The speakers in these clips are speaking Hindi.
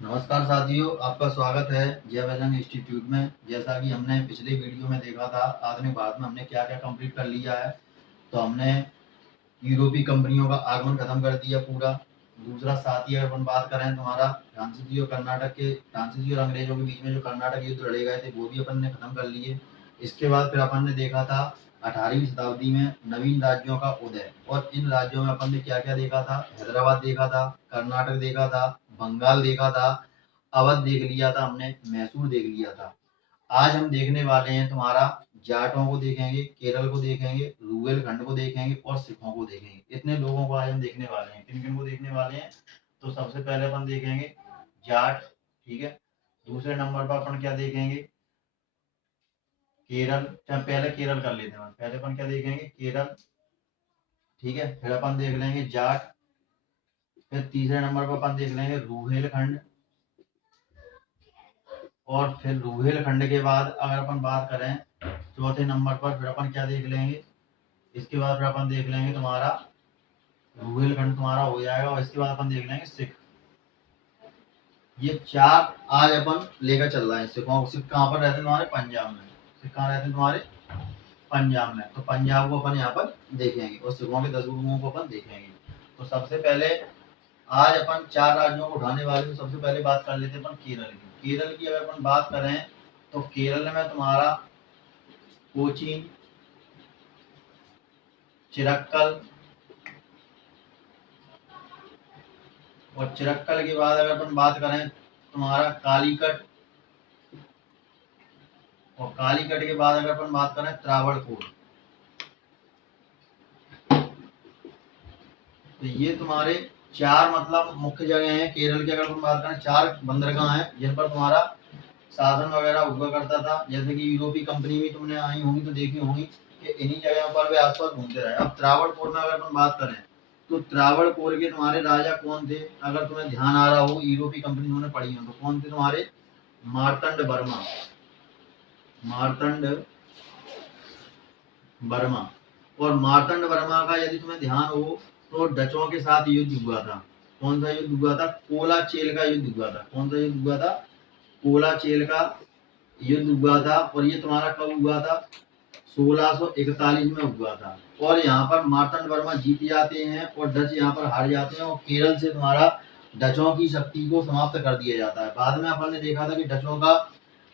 नमस्कार साथियों, आपका स्वागत है जय बजरंग इंस्टीट्यूट में। जैसा कि हमने पिछले वीडियो में देखा था, आधुनिक भारत में हमने क्या क्या कंप्लीट कर लिया है। तो हमने यूरोपीय कंपनियों का आगमन खत्म कर दिया पूरा। दूसरा साथी अगर अपन बात करें तुम्हारा झांसी जी और कर्नाटक के, झांसी जी और अंग्रेजों के बीच में जो कर्नाटक युद्ध लड़े गए थे वो भी अपन ने खत्म कर लिए। इसके बाद फिर अपन ने देखा था 18वीं शताब्दी में नवीन राज्यों का उदय, और इन राज्यों में अपन ने क्या क्या देखा था। हैदराबाद देखा था, कर्नाटक देखा था, बंगाल देखा था, अवध देख लिया था हमने, मैसूर देख लिया था। आज हम देखने वाले हैं तुम्हारा जाटों को देखेंगे, केरल को देखेंगे, रुहेलखंड को देखेंगे और सिखों को देखेंगे। इतने लोगों को आज हम देखने वाले हैं। किन किन को देखने वाले हैं? तो सबसे पहले अपन देखेंगे जाट, ठीक है। दूसरे नंबर पर अपन क्या देखेंगे? केरल। पहले केरल कर लेते हैं। पहले अपन क्या देखेंगे? केरल, ठीक है। फिर अपन देख लेंगे जाट। फिर तीसरे नंबर पर अपन देख लेंगे रुहेलखंड। और फिर रुहेलखंड के बाद अगर अपन बात करें चौथे नंबर पर, फिर अपन क्या देख लेंगे? इसके बाद फिर अपन देख लेंगे तुम्हारा रुहेलखंड तुम्हारा हो जाएगा, और इसके बाद अपन देख लेंगे सिख। ये चार आज अपन लेकर चल रहे हैं। सिखों सिख कहाँ पर रहते हैं? तुम्हारे पंजाब में। सिख कहाँ रहते हैं? तुम्हारे पंजाब में। तो पंजाब को अपन यहाँ पर देखेंगे और सिखों के 10 गुरुओं को अपन देखेंगे। तो सबसे पहले आज अपन चार राज्यों को उठाने वाले। तो सबसे पहले बात कर लेते हैं अपन केरल की। केरल की अगर अपन बात करें तो केरल में तुम्हारा कोचीन, चिरक्कल, और चिरक्कल के बाद अगर अपन बात करें तुम्हारा कालीकट, और कालीकट के बाद अगर अपन बात करें त्रावणकोर। तो ये तुम्हारे चार मतलब मुख्य जगह हैं केरल की। अगर अपन बात करें चार बंदरगाह हैं जिन पर तुम्हारा शासन वगैरह हुआ करता था। जैसे कि यूरोपीय कंपनी भी तुमने आई होंगी तो देखी होंगी कि इन्हीं जगहों पर वे आसपास घूमते रहे। अब त्रावणकोर में अगर अपन बात करें तो त्रावणकोर के तुम्हारे राजा कौन थे? अगर तुम्हें ध्यान आ रहा हो, यूरोपीय कंपनी तुमने पढ़ी हो तो कौन थे तुम्हारे? मार्तंड वर्मा। मार्तंड वर्मा। और मार्तंड वर्मा का यदि तुम्हें ध्यान हो तो डचों के साथ युद्ध हुआ था। कौन सा युद्ध हुआ था? कोलाचेल का युद्ध हुआ था। कौन सा युद्ध हुआ था? कोलाचेल का युद्ध हुआ था। और ये तुम्हारा कब हुआ था? 1641 में हुआ था। और यहाँ पर मार्तंड वर्मा जीत जाते हैं और डच यहाँ पर हार जाते हैं, और केरल से तुम्हारा डचों की शक्ति को समाप्त कर दिया जाता है। बाद में अपन ने देखा था कि डचों का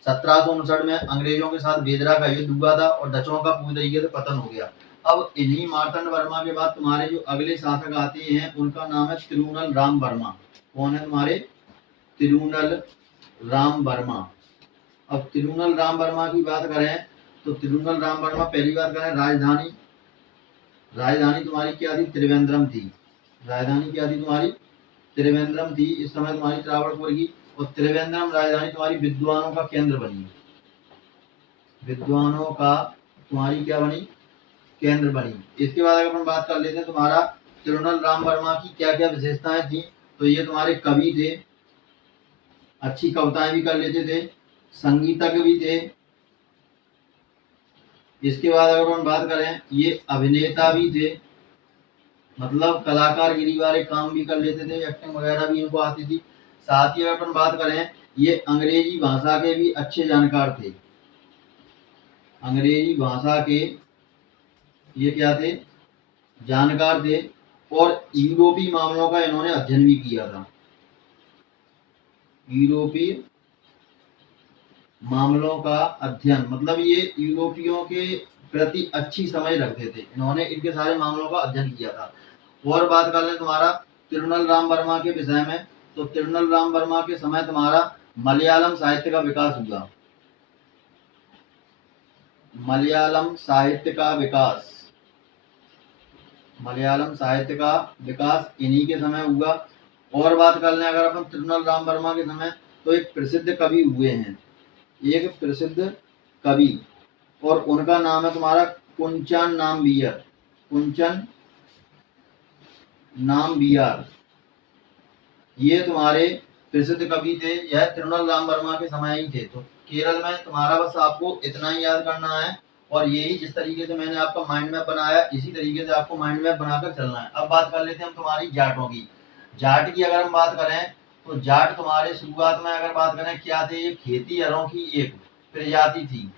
1759 में अंग्रेजों के साथ बेदरा का युद्ध हुआ था और डचों का पूरी तरीके से पतन हो गया। अब इन्हीं मार्तंड वर्मा के बाद तुम्हारे जो अगले शासक आते हैं उनका नाम है तिरुनल राम वर्मा। कौन है तुम्हारे? तिरुनल राम वर्मा। अब तिरुनल राम वर्मा की बात करें तो तिरुनल राम वर्मा, पहली बात करें राजधानी, राजधानी तुम्हारी क्या थी? त्रिवेंद्रम थी। राजधानी क्या थी तुम्हारी? त्रिवेंद्रम थी इस समय तुम्हारी त्रावणकोर की। और त्रिवेंद्रम राजधानी तुम्हारी विद्वानों का केंद्र बनी। विद्वानों का तुम्हारी क्या बनी? केंद्र बनी। इसके बाद अगर हम बात कर लेते हैं तुम्हारा तिरुनल राम वर्मा की क्या क्या विशेषताएं थी, तो ये तुम्हारे कवि थे, अच्छी कविताएं भी कर लेते थे, संगीतज्ञ भी थे। इसके बाद अगर हम बात करें ये अभिनेता भी थे, मतलब कलाकारगिरी वाले काम भी कर लेते थे, एक्टिंग वगैरह भी इनको आती थी। साथ ही अगर अपन बात करें ये अंग्रेजी भाषा के भी अच्छे जानकार थे। अंग्रेजी भाषा के ये क्या थे? जानकार थे। और यूरोपीय मामलों का इन्होंने अध्ययन भी किया था। यूरोपीय मामलों का अध्ययन मतलब ये यूरोपियों के प्रति अच्छी समझ रखते थे, इन्होंने इनके सारे मामलों का अध्ययन किया था। और बात कर लें तुम्हारा तिरुनल राम वर्मा के विषय में, तो तिरुनल राम वर्मा के समय तुम्हारा मलयालम साहित्य का विकास हुआ। मलयालम साहित्य का विकास, मलयालम साहित्य का विकास इन्हीं के समय हुआ। और बात कर लें अगर अपन तिरुनल राम वर्मा के समय, तो एक प्रसिद्ध कवि हुए हैं, एक प्रसिद्ध कवि, और उनका नाम है तुम्हारा कुंचन नामबियर। कुंचन नामबियर ये तुम्हारे प्रसिद्ध कवि थे। यह तिरुनल राम वर्मा के समय ही थे। तो केरल में तुम्हारा बस आपको इतना ही याद करना है, और यही जिस तरीके से मैंने आपका माइंड मैप बनाया इसी तरीके से आपको माइंड मैप बनाकर चलना है। अब बात कर लेते हैं हम तुम्हारी जाटों की। जाट की अगर हम बात करें तो जाट तुम्हारे शुरुआत में अगर बात करें क्या थे, ये खेती अरों की एक प्रजाति थी।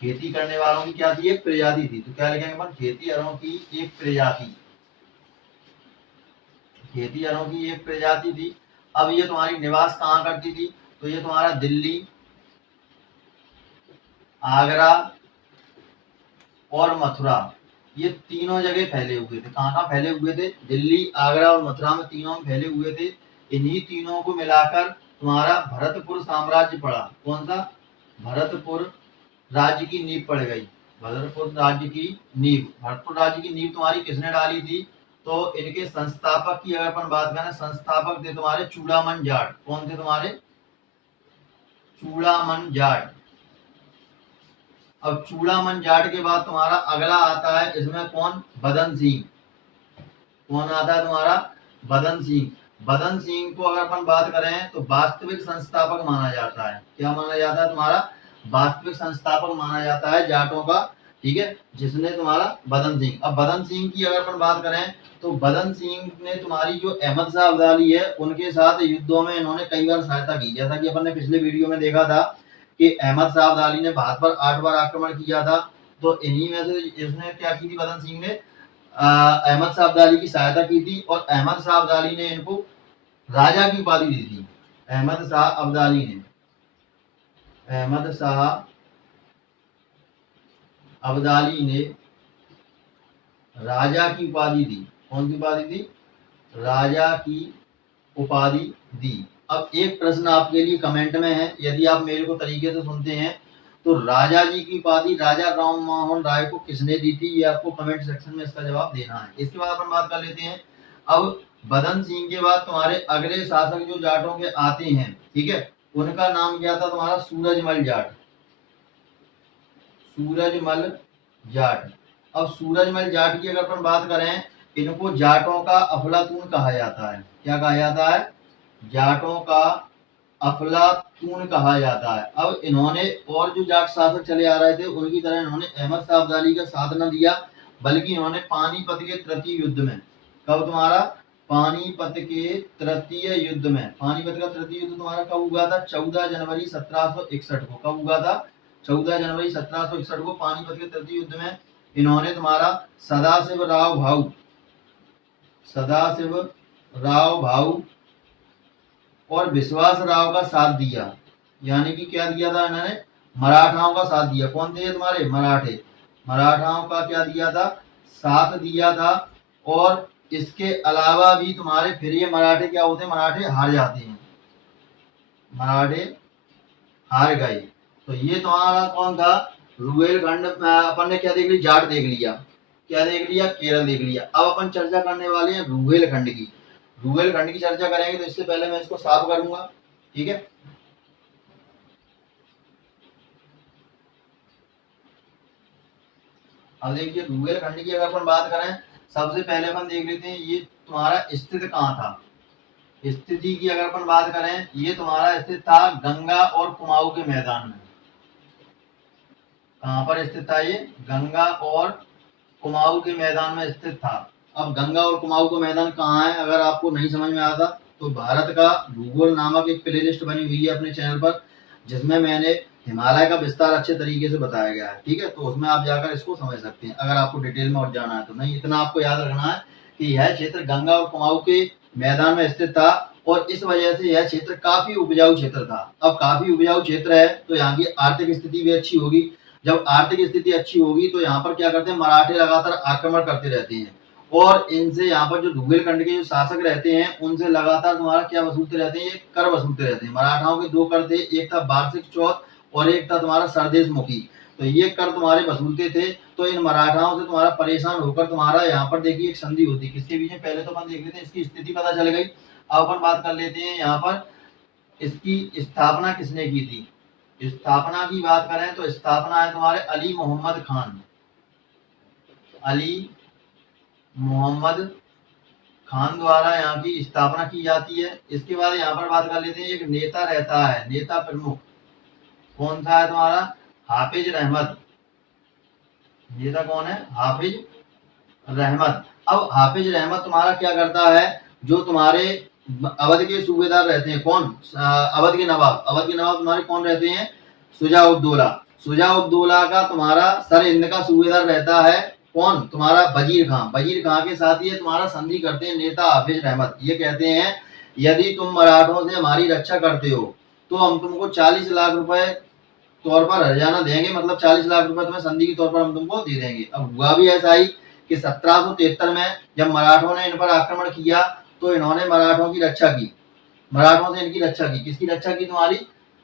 खेती करने वालों की क्या थी, एक प्रजाति थी। तो क्या लिखेंगे अपन, खेती अरों की एक प्रजाति, खेती अरों की एक प्रजाति थी। अब ये तुम्हारी निवास कहाँ करती थी, तो ये तुम्हारा दिल्ली, आगरा और मथुरा, ये तीनों जगह फैले हुए थे। कहाँ कहाँ फैले हुए थे, दिल्ली, आगरा और मथुरा में, तीनों में फैले हुए थे। इन्हीं तीनों को मिलाकर तुम्हारा भरतपुर साम्राज्य पड़ा। कौन सा, भरतपुर राज्य की नींव पड़ गई। भरतपुर राज्य की नींव, भरतपुर राज्य की नींव तुम्हारी किसने डाली थी, तो इनके संस्थापक की अगर अपन बात करें, संस्थापक थे तुम्हारे चूड़ामन जाट। कौन थे तुम्हारे, चूड़ामन जाट। अब चूड़ामन जाट के बाद तुम्हारा अगला आता है, इसमें कौन, बदन सिंह। कौन आता है तुम्हारा, बदन सिंह। बदन सिंह को अगर अपन बात करें तो वास्तविक संस्थापक माना जाता है। क्या माना जाता है तुम्हारा, वास्तविक संस्थापक माना जाता है जाटों का, ठीक है, जिसने तुम्हारा बदन सिंह। अब बदन सिंह की अगर अपन बात करें तो बदन सिंह ने तुम्हारी जो अहमद शाह अब्दाली है उनके साथ युद्धों में इन्होंने कई बार सहायता की। जैसा कि अपन ने पिछले वीडियो में देखा था कि अहमद शाह अब्दाली ने भारत पर 8 बार आक्रमण किया था। तो इन्हीं में से इसने क्या की थी, बदन सिंह ने अहमद शाह अब्दाली की सहायता की थी और अहमद शाह अब्दाली ने इनको राजा की उपाधि दी थी। अहमद शाह अब्दाली ने, अहमद शाह अब्दाली ने राजा की उपाधि दी। कौन सी उपाधि दी, राजा की उपाधि दी। अब एक प्रश्न आपके लिए कमेंट में है, यदि आप मेरे को तरीके से सुनते हैं तो राजा जी की उपाधि राजा राम मोहन राय को किसने दी थी, ये आपको कमेंट सेक्शन में इसका जवाब देना है। इसके बाद अपन बात कर लेते हैं, अब बदन सिंह के बाद तुम्हारे अगले शासक जो जाटों के आते हैं, ठीक है, उनका नाम क्या था तुम्हारा, सूरजमल जाट। सूरजमल जाट। अब सूरजमल जाट की अगर अपन बात करें, इनको जाटों का अफलातून कहा जाता है। क्या कहा जाता है, जाटों का अफलातून कहा जाता है। अब इन्होंने और जो जाट शासक चले आ रहे थे उनकी तरह इन्होंने अहमद शाह अब्दाली का साथ न दिया, बल्कि इन्होंने पानीपत के तृतीय युद्ध में, कब तुम्हारा, पानीपत के तृतीय युद्ध में, पानीपत का तृतीय युद्ध तुम्हारा कब हुआ था, 14 जनवरी 1761 को। कब हुआ था, 14 जनवरी 1761 को पानीपत के तृतीय युद्ध में इन्होंने तुम्हारा सदाशिव राव भाऊ और विश्वास राव का साथ दिया। यानी कि क्या दिया था इन्होंने, मराठाओं का साथ दिया। कौन थे तुम्हारे, मराठे, मराठाओं का क्या दिया था, साथ दिया था। और इसके अलावा भी तुम्हारे फिर ये मराठे क्या होते हैं, मराठे हार जाते हैं, मराठे हार गए। तो ये तुम्हारा कौन था, रुहेलखंड। अपन ने क्या देख लिया, जाट देख लिया, क्या देख लिया, केरल देख लिया। अब अपन चर्चा करने वाले हैं रुहेलखंड की। रुहेलखंड की चर्चा करेंगे तो इससे पहले मैं इसको साफ करूंगा, ठीक है। अब देखिए रुहेलखंड की अगर अपन बात करें, सबसे पहले अपन देख लेते हैं ये तुम्हारा स्थित कहाँ था। स्थिति की अगर अपन बात करें, ये तुम्हारा स्थित था गंगा और कुमाऊं के मैदान में। कहाँ पर स्थित था ये, गंगा और कुमाऊं के मैदान में स्थित था। अब गंगा और कुमाऊं का मैदान कहाँ है, अगर आपको नहीं समझ में आता तो भारत का भूगोल नामक एक प्लेलिस्ट बनी हुई है अपने चैनल पर, जिसमें मैंने हिमालय का विस्तार अच्छे तरीके से बताया गया है, ठीक है। तो उसमें आप जाकर इसको समझ सकते हैं अगर आपको डिटेल में और जाना है तो। नहीं, इतना आपको याद रखना है कि यह क्षेत्र गंगा और कुमाऊं के मैदान में स्थित था और इस वजह से यह क्षेत्र काफी उपजाऊ क्षेत्र था। अब काफी उपजाऊ क्षेत्र है तो यहाँ की आर्थिक स्थिति भी अच्छी होगी। जब आर्थिक स्थिति अच्छी होगी तो यहाँ पर क्या करते हैं, मराठे लगातार आक्रमण करते रहते हैं और इनसे यहाँ पर जो रुहेलखंड के जो शासक रहते हैं उनसे लगातार तुम्हारा क्या वसूलते रहते हैं, ये कर वसूलते रहते हैं। मराठाओं के दो कर थे, एक था वार्षिक चौथ और एक था तुम्हारा सरदेश मुखी। तो ये कर तुम्हारे वसूलते थे। तो इन मराठाओं से तुम्हारा परेशान होकर तुम्हारा यहाँ पर देखिए एक संधि होती है किसके बीच में, पहले तो अपन देख लेते हैं इसकी स्थिति पता चल गई। अब अपन बात कर लेते हैं यहाँ पर इसकी स्थापना किसने की थी। स्थापना की बात करें तो स्थापना है तुम्हारे अली मोहम्मद खान, अली मोहम्मद खान द्वारा यहाँ की स्थापना की जाती है। इसके बाद यहाँ पर बात कर लेते हैं, एक नेता रहता है, नेता प्रमुख कौन सा है तुम्हारा, हाफिज रहमत। नेता कौन है, हाफिज रहमत। अब हाफिज रहमत तुम्हारा क्या करता है, जो तुम्हारे अवध के सूबेदार रहते हैं कौन? अवध के नवाब। अवध के नवाब तुम्हारे कौन रहते हैं? शुजा-उद-दौला। शुजा-उद-दौला का तुम्हारा सर हिंद का सूबेदार रहता है कौन? तुम्हारा वजीर खां। वजीर खां के साथ ये तुम्हारा संधि करते हैं नेता हाफिज रहमत। ये कहते हैं यदि तुम मराठों से हमारी रक्षा करते हो तो हम तुमको 40 लाख रुपए तौर पर हरियाणा देंगे, मतलब 40 लाख रुपए तुम्हें संधि के तौर पर हम तुमको दे देंगे। अब हुआ भी ऐसा ही कि 1773 में जब मराठों ने इन पर आक्रमण किया तो इन्होंने मराठों की रक्षा की। मराठों से इनकी रक्षा की। किसकी रक्षा की? तुम्हारी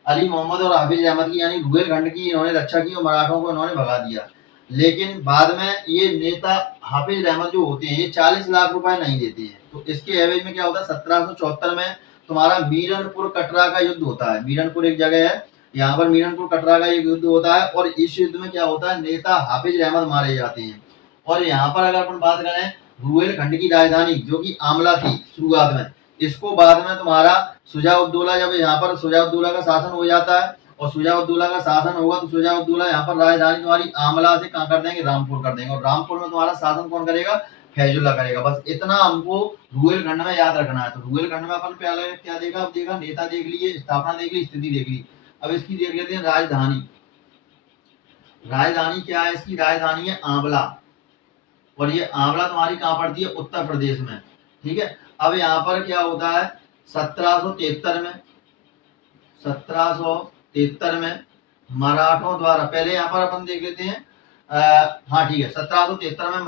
अली मोहम्मद और हाफिज अहमद की, यानी रुहेलखंड की इन्होंने रक्षा की और मराठों को इन्होंने भगा दिया। लेकिन बाद में ये नेता हाफिज अहमद जो होते हैं ये 40 लाख रुपए नहीं देते हैं। तो इसके एवज में क्या होता है? 1774 में तुम्हारा मीरनपुर कटरा का युद्ध होता है। मीरनपुर एक जगह है, यहाँ पर मीरनपुर कटरा का एक युद्ध होता है और इस युद्ध में क्या होता है? नेता हाफिज अहमद मारे जाते हैं। और यहाँ पर अगर अपन बात करें रुहेलखंड की राजधानी जो कि आमला थी शुरुआत में, इसको बाद में तुम्हारा शुजा-उद-दौला, जब यहाँ पर शुजा-उद-दौला का शासन हो जाता है और शुजा-उद-दौला का शासन होगा तो शुजा-उद-दौला यहाँ पर राजधानी तुम्हारी आमला से कहाँ कर देंगे? रामपुर कर देंगे। और रामपुर में तुम्हारा शासन कौन करेगा? फैजुल्ला करेगा। बस इतना हमको रुहेलखंड में याद रखना है। तो रुहेलखंड में अपन पहले क्या देखा? अब देखा नेता देख लिए, स्थापना देख ली, स्थिति देख ली। अब इसकी देख लेते हैं राजधानी। राजधानी क्या है? इसकी राजधानी है आंवला। और ये आंवला तुम्हारी कहाँ पड़ती है? उत्तर प्रदेश में। ठीक है। अब यहाँ पर क्या होता है? 1773 में मराठों द्वारा, पहले यहाँ पर अपन देख लेते हैं। हाँ ठीक है, 1773 में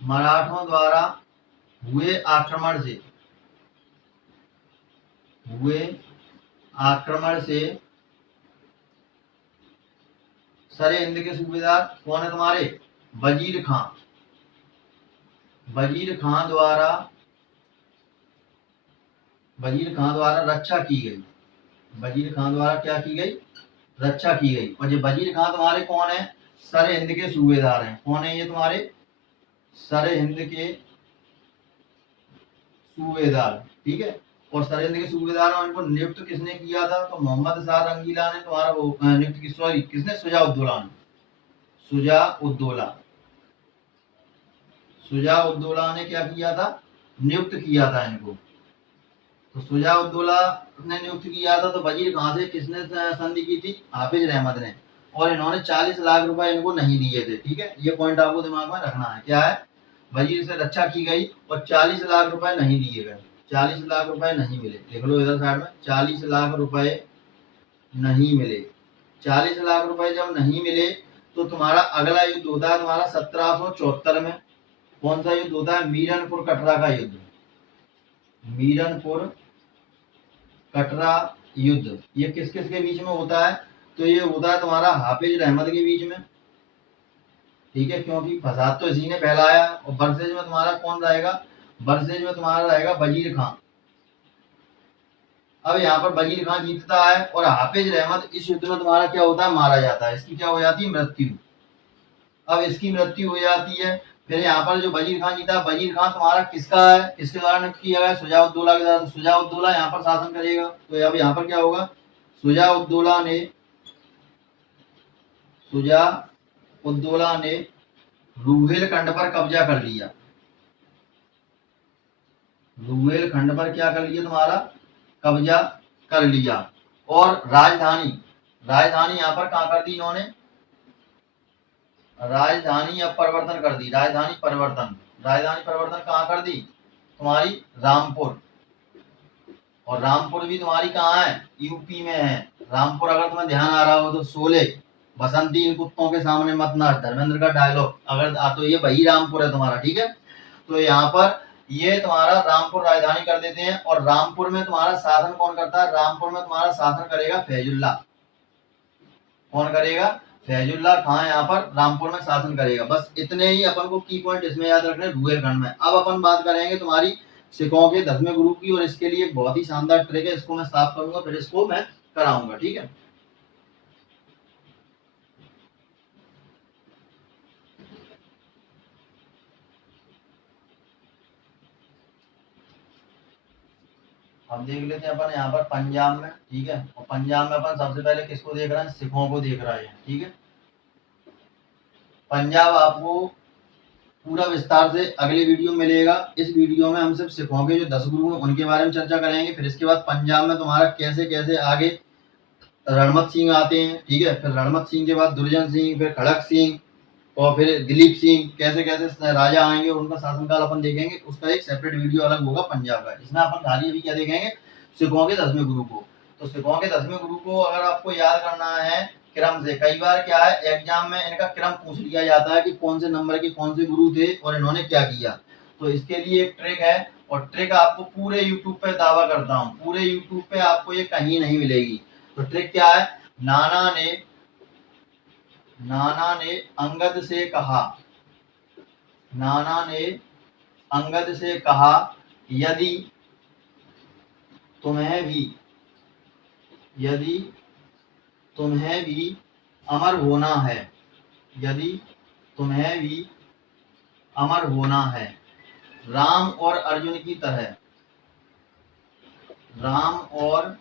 मराठों द्वारा हुए आक्रमण से सरे हिंद के सूबेदार कौन है तुम्हारे? वजीर खां। वजीर खां द्वारा रक्षा की गई। वजीर खां द्वारा क्या की गई? रक्षा की गई। और ये वजीर खां तुम्हारे कौन है? सर हिंद के सूबेदार हैं। कौन है ये तुम्हारे? सर हिंद के सूबेदार। ठीक है। और सर हिंद के सूबेदार में उनको नियुक्त किसने किया था? तो मोहम्मद शाह रंगीला ने तुम्हारा वो नियुक्त की, सॉरी किसने? शुजा-उद-दौला ने। शुजा-उद-दौला ने क्या किया था? नियुक्त किया था इनको। तो शुजा-उद-दौला ने नियुक्त किया था। तो वजीर खां से किसने संधि की थी? हाफिज रहमत ने। और इन्होंने 40 लाख रुपए इनको नहीं दिए थे। ठीक है। ये पॉइंट आपको दिमाग में रखना है। क्या है? वजीर से रक्षा की गई और 40 लाख रुपए नहीं दिए गए। 40 लाख रुपए नहीं मिले। लिख लो इधर साइड में, 40 लाख रुपए नहीं मिले। 40 लाख रुपए जब नहीं मिले तो तुम्हारा अगला युद्ध होता है तुम्हारा 1774 में। कौन सा युद्ध होता है? मीरनपुर कटरा का युद्ध। मीरनपुर कटरा युद्ध ये किस किस के बीच में होता है? तो ये होता है तुम्हारा हाफिज रहमत के बीच में। ठीक है, क्योंकि फसाद तो इसी ने फैलाया। और वर्सेज में तुम्हारा कौन रहेगा? वर्सेज में तुम्हारा रहेगा वजीर खां। अब यहाँ पर वजीर खां जीतता है और हाफिज रहमत इस युद्ध में तुम्हारा क्या होता है? मारा जाता है। इसकी क्या हो जाती है? मृत्यु। अब इसकी मृत्यु हो जाती है। फिर यहाँ पर जो वजीर खां जीता, वजीर खां तुम्हारा किसका है? किसके द्वारा नियुक्त किया गया? शुजा-उद-दौला के द्वारा। शुजा-उद-दौला यहाँ पर शासन करेगा। तो अब यहाँ पर क्या होगा? शुजा-उद-दौला ने रुहेलखंड पर कब्जा कर लिया। रुहेलखंड पर क्या कर लिया? तुम्हारा कब्जा कर लिया। और राजधानी यहाँ पर कहाँ कर दी इन्होंने? राजधानी अब परिवर्तन कर दी। राजधानी परिवर्तन कहाँ कर दी? तुम्हारी रामपुर। और रामपुर भी तुम्हारी कहाँ है? यूपी में है। रामपुर अगर तुम्हें ध्यान आ रहा हो तो शोले बसंती इन कुत्तों के सामने मत नाच, धर्मेंद्र का डायलॉग अगर तो ये वही रामपुर है तुम्हारा। ठीक है। तो यहाँ पर ये तुम्हारा रामपुर राजधानी कर देते हैं। और रामपुर में तुम्हारा शासन कौन करता है? रामपुर में तुम्हारा शासन करेगा फैजुल्ला। कौन करेगा? फैजुल्ला खां यहाँ पर रामपुर में शासन करेगा। बस इतने ही अपन को की पॉइंट इसमें याद रखने रुहेलखंड में। अब अपन बात करेंगे तुम्हारी सिखों के 10वें ग्रुप की। और इसके लिए एक बहुत ही शानदार ट्रिक है, इसको मैं साफ करूंगा फिर इसको मैं कराऊंगा। ठीक है। हम देख लेते हैं अपन यहाँ पर पंजाब में। ठीक है। और पंजाब में अपन सबसे पहले किसको देख रहे हैं? सिखों को देख रहे हैं। ठीक है। पंजाब आपको पूरा विस्तार से अगले वीडियो में मिलेगा। इस वीडियो में हम सिर्फ सिखों के जो 10 गुरु हैं उनके बारे में चर्चा करेंगे। फिर इसके बाद पंजाब में तुम्हारा कैसे कैसे आगे रणमत सिंह आते हैं, ठीक है। फिर रणमत सिंह के बाद दुर्जन सिंह, फिर खड़क सिंह और फिर दिलीप सिंह, कैसे कैसे राजा आएंगे उनका शासनकाल अपन देखेंगे। उसका एक सेपरेट वीडियो अलग होगा पंजाब का। इसमें अपन खाली अभी क्या देखेंगे, सिखों के 10वें गुरु को। तो सिखों के 10वें गुरु को अगर आपको याद करना है क्रम से, कई बार क्या है एग्जाम में इनका क्रम पूछ लिया जाता है कि कौन से नंबर के कौन से गुरु थे और इन्होंने क्या किया। तो इसके लिए एक ट्रिक है, और ट्रिक आपको पूरे यूट्यूब पे दावा करता हूँ, पूरे यूट्यूब पे आपको ये कहीं नहीं मिलेगी। तो ट्रिक क्या है, नाना ने अंगद से कहा, नाना ने अंगद से कहा यदि तुम्हें भी अमर होना है, यदि तुम्हें भी अमर होना है, राम और अर्जुन की तरह, राम और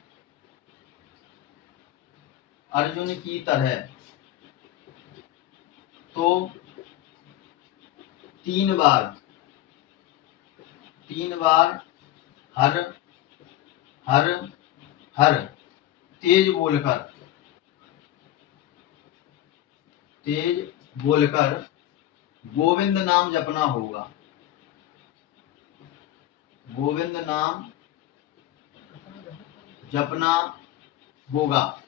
अर्जुन की तरह, तो 3 बार हर हर हर तेज बोलकर गोविंद नाम जपना होगा, गोविंद नाम जपना होगा,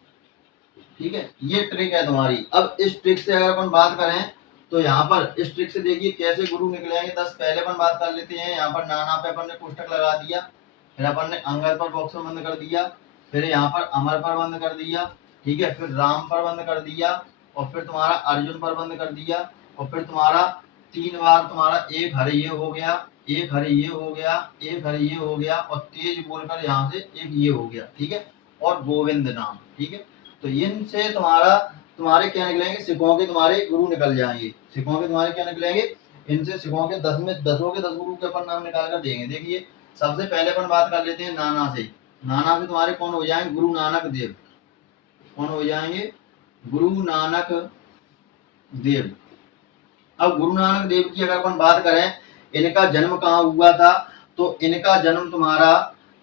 ठीक है। ये ट्रिक है तुम्हारी। अब इस ट्रिक से अगर अपन बात करें तो यहाँ पर इस ट्रिक से देखिए कैसे गुरु निकलेंगे। 10 पहले अपन बात कर लेते हैं। यहाँ पर नाना पे अपन ने पुस्तक लगा दिया, फिर अपन ने अंगद पर बॉक्स बंद कर दिया, फिर यहाँ पर अमर पर बंद कर दिया, ठीक है। फिर राम पर बंद कर दिया, और फिर तुम्हारा अर्जुन पर बंद कर दिया, और फिर तुम्हारा 3 बार तुम्हारा एक हर ये हो गया, एक हर ये हो गया, एक हर ये हो गया, और तेज बोलकर यहाँ से एक ये हो गया, ठीक है। और गोविंद नाम, ठीक है। तो इनसे तुम्हारे क्या निकलेंगे, सिखों के तुम्हारे गुरु निकल जाएंगे। सिखों के तुम्हारे क्या निकलेंगे, इनसे सिखों के 10 में 10 के 10 गुरु के अपन नाम निकाल कर देंगे। देखिए सबसे पहले अपन बात कर लेते हैं नाना से। नाना से तुम्हारे कौन हो जाएंगे, गुरु नानक देव। कौन हो जाएंगे, गुरु नानक देव। अब गुरु नानक देव की अगर अपन बात करें, इनका जन्म कहाँ हुआ था, तो इनका जन्म तुम्हारा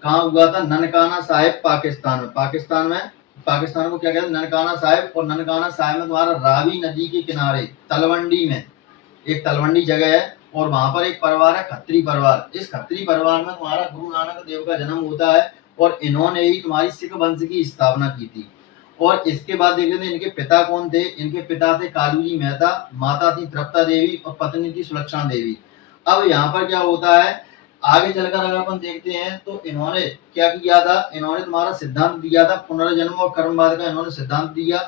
कहाँ हुआ था, ननकाना साहिब पाकिस्तान में। पाकिस्तान को क्या कहते हैं, ननकाना साहिब। और ननकाना साहिब में तुम्हारा रावी नदी के किनारे तलवंडी में एक तलवंडी जगह है, और वहां पर एक परिवार है खत्री परिवार। इस खत्री परिवार में तुम्हारा गुरु नानक देव का जन्म होता है, और इन्होंने ही तुम्हारी सिख वंश की स्थापना की थी। और इसके बाद देख लेते हैं इनके पिता कौन थे। इनके पिता थे कालूजी मेहता, माता थी तृप्ता देवी, और पत्नी थी सुलक्षणा देवी। अब यहाँ पर क्या होता है, आगे चलकर अगर अपन देखते हैं तो इन्होंने क्या किया था, इन्होंने तुम्हारा सिद्धांत दिया था पुनर्जन्म और कर्मवाद का, इन्होंने सिद्धांत दिया।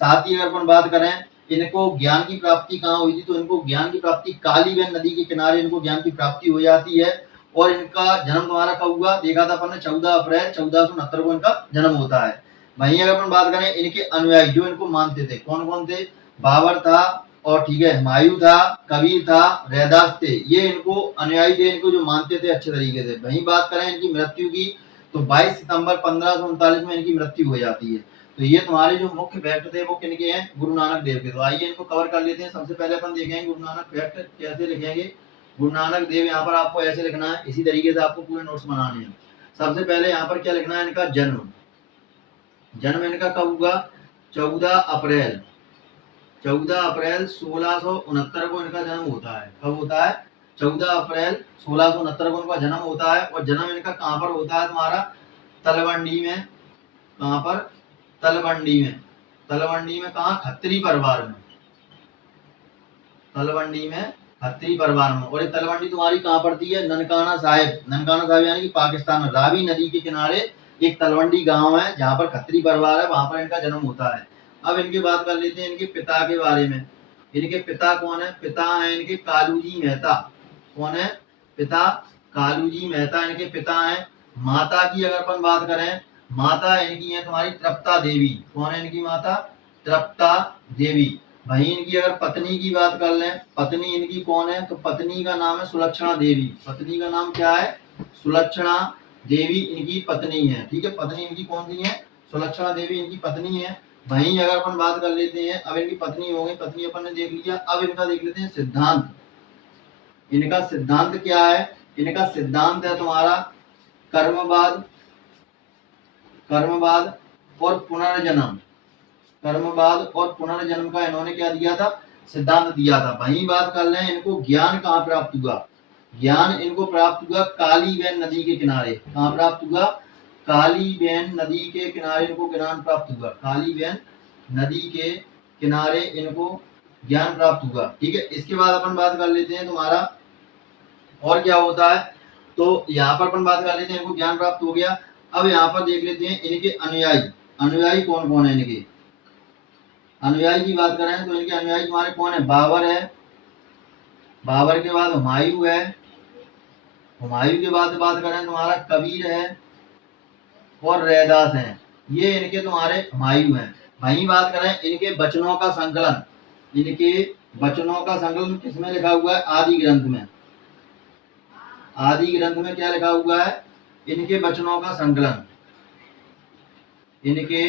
साथ ही अगर अपन बात करें इनको ज्ञान की प्राप्ति कहाँ हुई थी, तो इनको ज्ञान की प्राप्ति कालीबेन नदी के किनारे इनको ज्ञान की प्राप्ति हो जाती है। और इनका जन्म तुम्हारा कब हुआ, देखा था अपन ने 14 अप्रैल 1469 को इनका जन्म होता है। वहीं अगर अपन बात करें इनके अनुयायी जो इनको मानते थे, कौन कौन थे, बाबर था, और ठीक है हुमायूं था, कबीर था, रैदास थे। ये इनको अनुयायी थे, इनको जो मानते थे अच्छे तरीके से। वहीं बात करें इनकी मृत्यु की, तो 22 सितंबर 1539 में इनकी मृत्यु हो जाती है। तो ये तुम्हारे जो मुख्य फैक्ट थे वो किनके हैं, गुरु नानक देव के। तो आइए इनको कवर कर लेते हैं। सबसे पहले अपन देखेंगे गुरु नानक फैक्ट कैसे लिखेंगे। गुरु नानक देव यहाँ पर आपको ऐसे लिखना है, इसी तरीके से आपको पूरे नोट्स बनाने हैं। सबसे पहले यहाँ पर क्या लिखना है, इनका जन्म इनका कब हुआ, 14 अप्रैल 1669 को इनका जन्म होता है। कब होता है, 14 अप्रैल 1669 को इनका जन्म होता है। और जन्म इनका कहाँ पर होता है, तुम्हारा तलवंडी में। कहाँ पर, तलवंडी में कहाँ, खत्री परिवार में, तलवंडी में खत्री परिवार में। और ये तलवंडी तुम्हारी कहाँ पड़ती है, ननकाना साहिब यानी कि पाकिस्तान में रावी नदी के किनारे एक तलवंडी गांव है जहाँ पर खत्री परिवार है, वहां पर इनका जन्म होता है। अब इनकी बात कर लेते हैं इनके पिता के बारे में। इनके पिता कौन है, पिता है इनके कालूजी मेहता। कौन है, पिता कालूजी मेहता इनके पिता हैं। माता की अगर अपन बात करें, माता इनकी है तुम्हारी तृप्ता देवी। कौन है इनकी माता, तृप्ता देवी। वहीं इनकी अगर पत्नी की बात कर लें, पत्नी इनकी कौन है, तो पत्नी का नाम है सुलक्षणा देवी। पत्नी का नाम क्या है, सुलक्षणा देवी इनकी पत्नी है, ठीक है। पत्नी इनकी कौन सी है, सुलक्षणा देवी इनकी पत्नी है। वहीं अगर अपन बात कर लेते हैं, अब इनकी पत्नी हो गई, पत्नी अपन ने देख लिया। अब इनका देख लेते हैं सिद्धांत। इनका सिद्धांत क्या है? इनका सिद्धांत है तुम्हारा कर्मवाद, कर्मवाद और पुनर्जन्म। कर्मवाद और पुनर्जन्म का इन्होंने क्या दिया था? सिद्धांत दिया था। वहीं बात कर रहे हैं इनको ज्ञान कहाँ प्राप्त हुआ? ज्ञान इनको प्राप्त हुआ कालीबेन नदी के किनारे। कहाँ प्राप्त हुआ? कालीबेन नदी के किनारे इनको ज्ञान प्राप्त हुआ। कालीबेन नदी के किनारे इनको ज्ञान प्राप्त हुआ। ठीक है, इसके बाद अपन बात कर लेते हैं तुम्हारा और क्या होता है। तो यहाँ पर अपन बात कर लेते हैं इनको ज्ञान प्राप्त हो गया। अब यहाँ पर देख लेते हैं इनके अनुयायी। अनुयायी कौन कौन है इनके? अनुयायी की बात करें तो इनके अनुयायी तुम्हारे कौन है? बाबर है, बाबर के बाद हुमायूं है, हुमायूं के बाद बात करें तुम्हारा कबीर है और रैदास है। ये इनके तुम्हारे हुमायूं हैं। वहीं बात करें इनके वचनों का संकलन, इनके वचनों का संकलन किसमें लिखा हुआ है? आदि ग्रंथ में। आदि ग्रंथ में क्या लिखा हुआ है? इनके वचनों का संकलन, इनके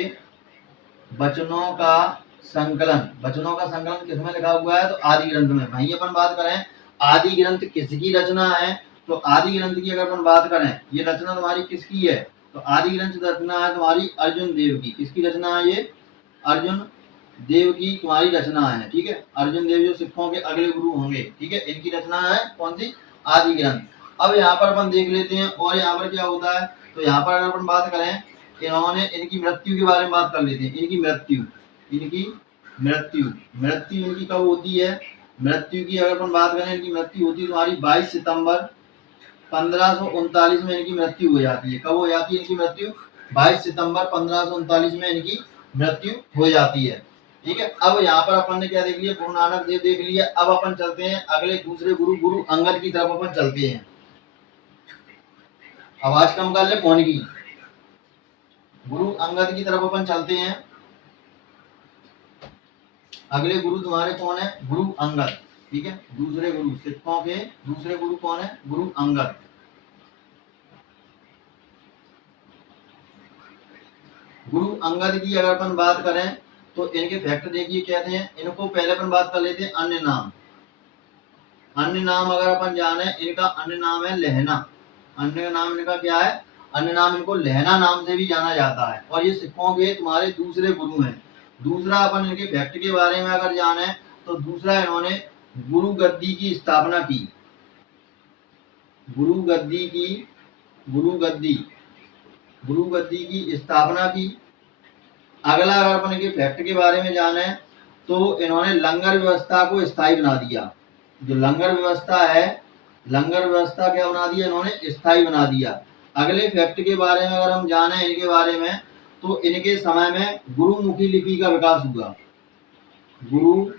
वचनों का संकलन। वचनों का संकलन किसमें लिखा हुआ है? तो आदि ग्रंथ में। वहीं अपन बात करें आदि ग्रंथ किसकी रचना है? तो आदि ग्रंथ की अगर अपन बात करें, ये रचना तुम्हारी किसकी है? तो आदि ग्रंथ रचना है तुम्हारी अर्जुन देव की। किसकी रचना है ये? अर्जुन देव की तुम्हारी रचना है। ठीक है, अर्जुन देव जो सिखों के अगले गुरु होंगे। ठीक है, इनकी रचना है कौन सी? आदि ग्रंथ। अब यहाँ पर अपन देख लेते हैं और यहाँ पर क्या होता है। तो यहाँ पर अगर अपन बात करें इन्होंने इनकी मृत्यु के बारे में बात कर लेते हैं। इनकी मृत्यु, इनकी मृत्यु, मृत्यु इनकी कब होती है? मृत्यु की अगर अपन बात करें, इनकी मृत्यु होती है तुम्हारी 22 सितंबर 1539 में इनकी मृत्यु हो जाती है। कब हो जाती है इनकी मृत्यु? 22 सितंबर 1539 में इनकी मृत्यु हो जाती है। ठीक है, अब यहाँ पर अपन ने क्या देख लिया? गुरु नानक देव देख लिया। अब अपन चलते हैं अगले दूसरे गुरु, गुरु अंगद की तरफ अपन चलते हैं। आवाज कम कर ले फोन की। गुरु अंगद की तरफ अपन चलते हैं। अगले गुरु तुम्हारे कौन है? गुरु अंगद। ठीक है, दूसरे गुरु, सिखों के दूसरे गुरु कौन है? गुरु अंगद। गुरु अंगद की अगर अपन बात करें तो इनके फैक्ट देखिए कहते हैं। इनको पहले अपन बात कर लेते हैं अन्य नाम। अन्य नाम अगर अपन जाने, इनका अन्य नाम है लहना। अन्य नाम इनका क्या है? अन्य नाम इनको लहना नाम से भी जाना जाता है। और ये सिखों के तुम्हारे दूसरे गुरु हैं। दूसरा अपन इनके फैक्ट के बारे में अगर जाने तो दूसरा इन्होंने गुरु गद्दी की स्थापना की। गुरु गद्दी की, गुरु गद्दी की स्थापना की। अगला अगर अपन इनके फैक्ट के बारे में जाने तो इन्होंने लंगर व्यवस्था को स्थायी बना दिया। जो लंगर व्यवस्था है, लंगर व्यवस्था क्या बना दिया इन्होंने? स्थायी बना दिया। अगले फैक्ट के बारे में अगर हम जाने इनके बारे में तो इनके समय में गुरुमुखी लिपि का विकास हुआ। गुरुमुखी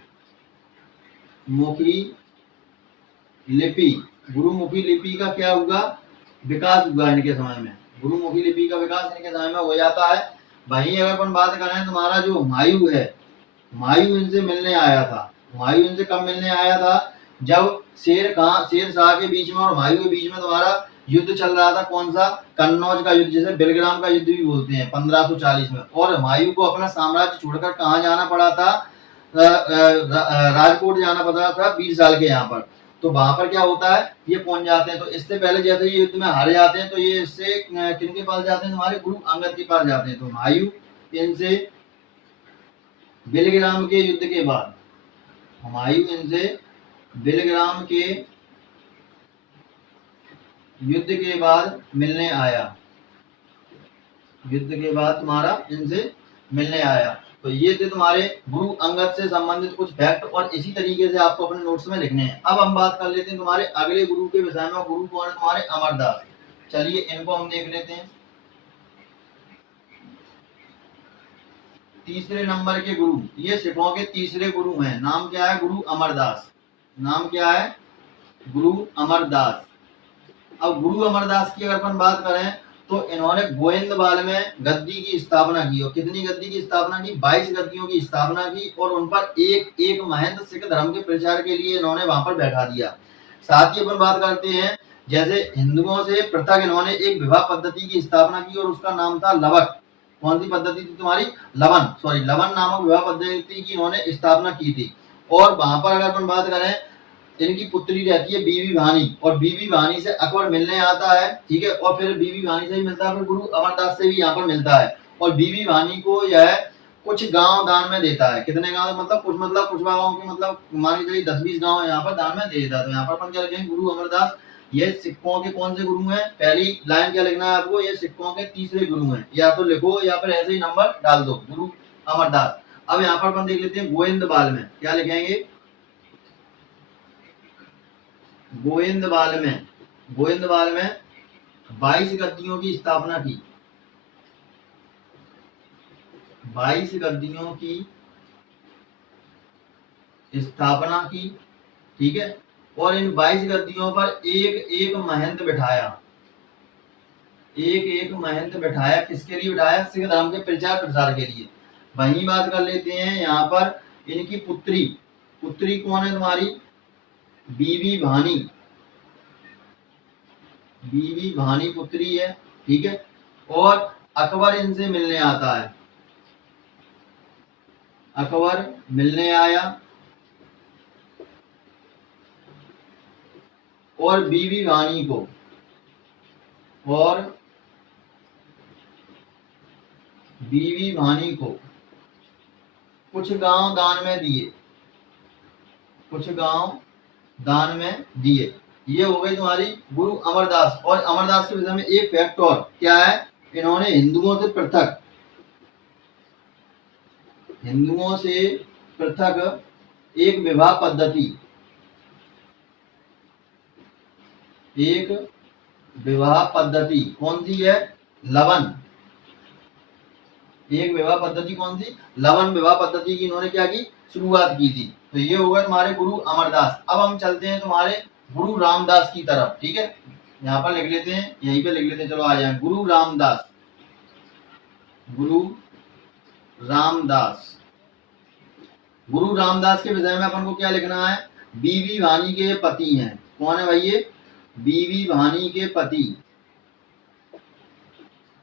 लिपि, गुरुमुखी लिपि का क्या हुआ? विकास हुआ इनके समय में। गुरुमुखी लिपि का विकास इनके समय में हो जाता है। वहीं अगर अपन बात करें तुम्हारा जो हुमायूं है, हुमायूं इनसे मिलने आया था। हुमायूं इनसे कब मिलने आया था? जब शेर शाह के बीच में और हुमायूं के बीच में तुम्हारा युद्ध चल रहा था। कौन सा? कन्नौज का युद्ध, जिसे बिलग्राम का युद्ध भी बोलते हैं, 1540 में। और हुमायूं को अपना साम्राज्य छोड़कर कहाँ जाना पड़ा था? राजकोट जाना पड़ा था 20 साल के यहाँ पर। तो वहां पर क्या होता है? ये पहुंच जाते हैं। तो इससे पहले जैसे ये युद्ध में हार जाते हैं तो ये इससे किनके पास जाते हैं? तुम्हारे गुरु अंगद के पास जाते हैं। तो हुमायूं इनसे बिलग्राम के युद्ध के बाद, हुमायूं इनसे बिलग्राम के युद्ध के बाद मिलने आया। युद्ध के बाद तुम्हारा इनसे मिलने आया। तो ये थे तुम्हारे गुरु अंगद से संबंधित कुछ फैक्ट और इसी तरीके से आपको अपने नोट्स में लिखने हैं। अब हम बात कर लेते हैं तुम्हारे अगले गुरु के विषय में। गुरु कौन है तुम्हारे? अमरदास। चलिए इनको हम देख लेते हैं। तीसरे नंबर के गुरु, ये सिखों के तीसरे गुरु हैं। नाम क्या है? गुरु अमरदास। नाम क्या है? गुरु अमरदास। अब गुरु अमरदास की अगर अपन बात करें तो इन्होंने गोविंदवाल में गद्दी की स्थापना की। और कितनी गद्दी की स्थापना की? 22 गद्दियों की स्थापना की। और उन पर एक एक महंत सिख धर्म के प्रचार के लिए इन्होंने वहां पर बैठा दिया। साथ ही अपन बात करते हैं जैसे हिंदुओं से पृथक इन्होंने एक विवाह पद्धति की स्थापना की और उसका नाम था लवक। कौन सी पद्धति थी तुम्हारी? लवन नामक विवाह पद्धति की इन्होंने स्थापना की थी। और वहां पर अगर अपन बात करें इनकी पुत्री रहती है बीबी भानी, और बीबी भानी से अकबर मिलने आता है, ठीक है, और फिर बीबी भानी से ही मिलता है, फिर गुरु अमरदास से भी यहाँ पर मिलता है, और बीबी भानी को यह कुछ गांव दान में देता है। कितने गांव, मतलब कुछ गांवों के, मतलब मान के चलिए 10-20 गांव यहाँ पर दान में दे देता है। तो यहाँ पर अपन क्या लिखेंगे, गुरु अमरदास। ये सिखों के कौन से गुरु हैं, पहली लाइन क्या लिखना है आपको, ये सिखों के तीसरे गुरु हैं, या तो लिखो या फिर ऐसे ही नंबर डाल दो, गुरु अमरदास। अब यहाँ पर अपन देख लेते हैं गोविंदवाल में क्या लिखेंगे, गोविंदवाल में 22 गद्दियों की स्थापना की, 22 गद्दियों की स्थापना की, ठीक है, और इन 22 गद्दियों पर एक एक महंत बिठाया, एक एक महंत बिठाया, किसके लिए बिठाया, सिख धर्म के प्रचार प्रसार के लिए। वही बात कर लेते हैं यहाँ पर इनकी पुत्री, पुत्री कौन है तुम्हारी, बीबी भानी, बीबी भानी पुत्री है, ठीक है, और अकबर इनसे मिलने आता है, अकबर मिलने आया, और बीबी भानी को, और बीबी भानी को कुछ गांव दान में दिए, कुछ गांव दान में दिए। ये हो गई तुम्हारी गुरु अमरदास। और अमरदास के विषय में एक फैक्ट और क्या है, इन्होंने हिंदुओं से पृथक, हिंदुओं से पृथक एक विवाह पद्धति, एक विवाह पद्धति कौन सी है, लवन, एक विवाह पद्धति कौन सी, लवन विवाह पद्धति की इन्होंने क्या की, शुरुआत की थी। तो ये हो गए तुम्हारे गुरु अमरदास। अब हम चलते हैं तुम्हारे गुरु रामदास की तरफ, ठीक है, यहाँ पर लिख लेते हैं, यहीं पे लिख लेते हैं, चलो आ जाए, गुरु रामदास, गुरु रामदास। गुरु रामदास के विषय में अपन को क्या लिखना है, बीबी भानी के पति हैं, कौन है भाई ये, बीबी भानी के पति,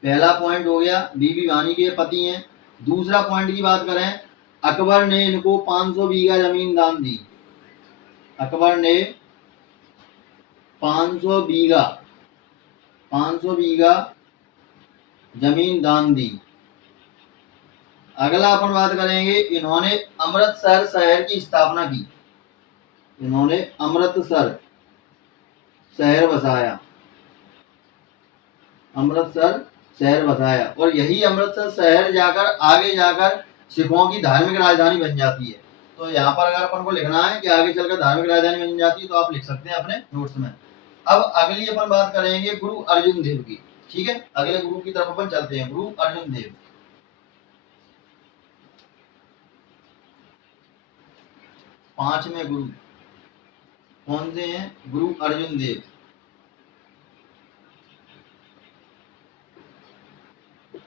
पहला पॉइंट हो गया, बीबी भानी के पति हैं। दूसरा पॉइंट की बात करें, अकबर ने इनको 500 बीघा जमीन दान दी, अकबर ने 500 बीघा, 500 बीघा जमीन दान दी। अगला अपन बात करेंगे, इन्होंने अमृतसर शहर की स्थापना की, इन्होंने अमृतसर शहर बसाया, अमृतसर शहर बसाया, और यही अमृतसर शहर जाकर आगे जाकर सिखों की धार्मिक राजधानी बन जाती है। तो यहाँ पर अगर अपन को लिखना है कि आगे चलकर धार्मिक राजधानी बन जाती है तो आप लिख सकते हैं अपने नोट्स में। अब अगली अपन बात करेंगे गुरु अर्जुन देव की, ठीक है, अगले गुरु की तरफ अपन चलते हैं, गुरु अर्जुन देव। पांचवें गुरु कौन से हैं, गुरु अर्जुन देव।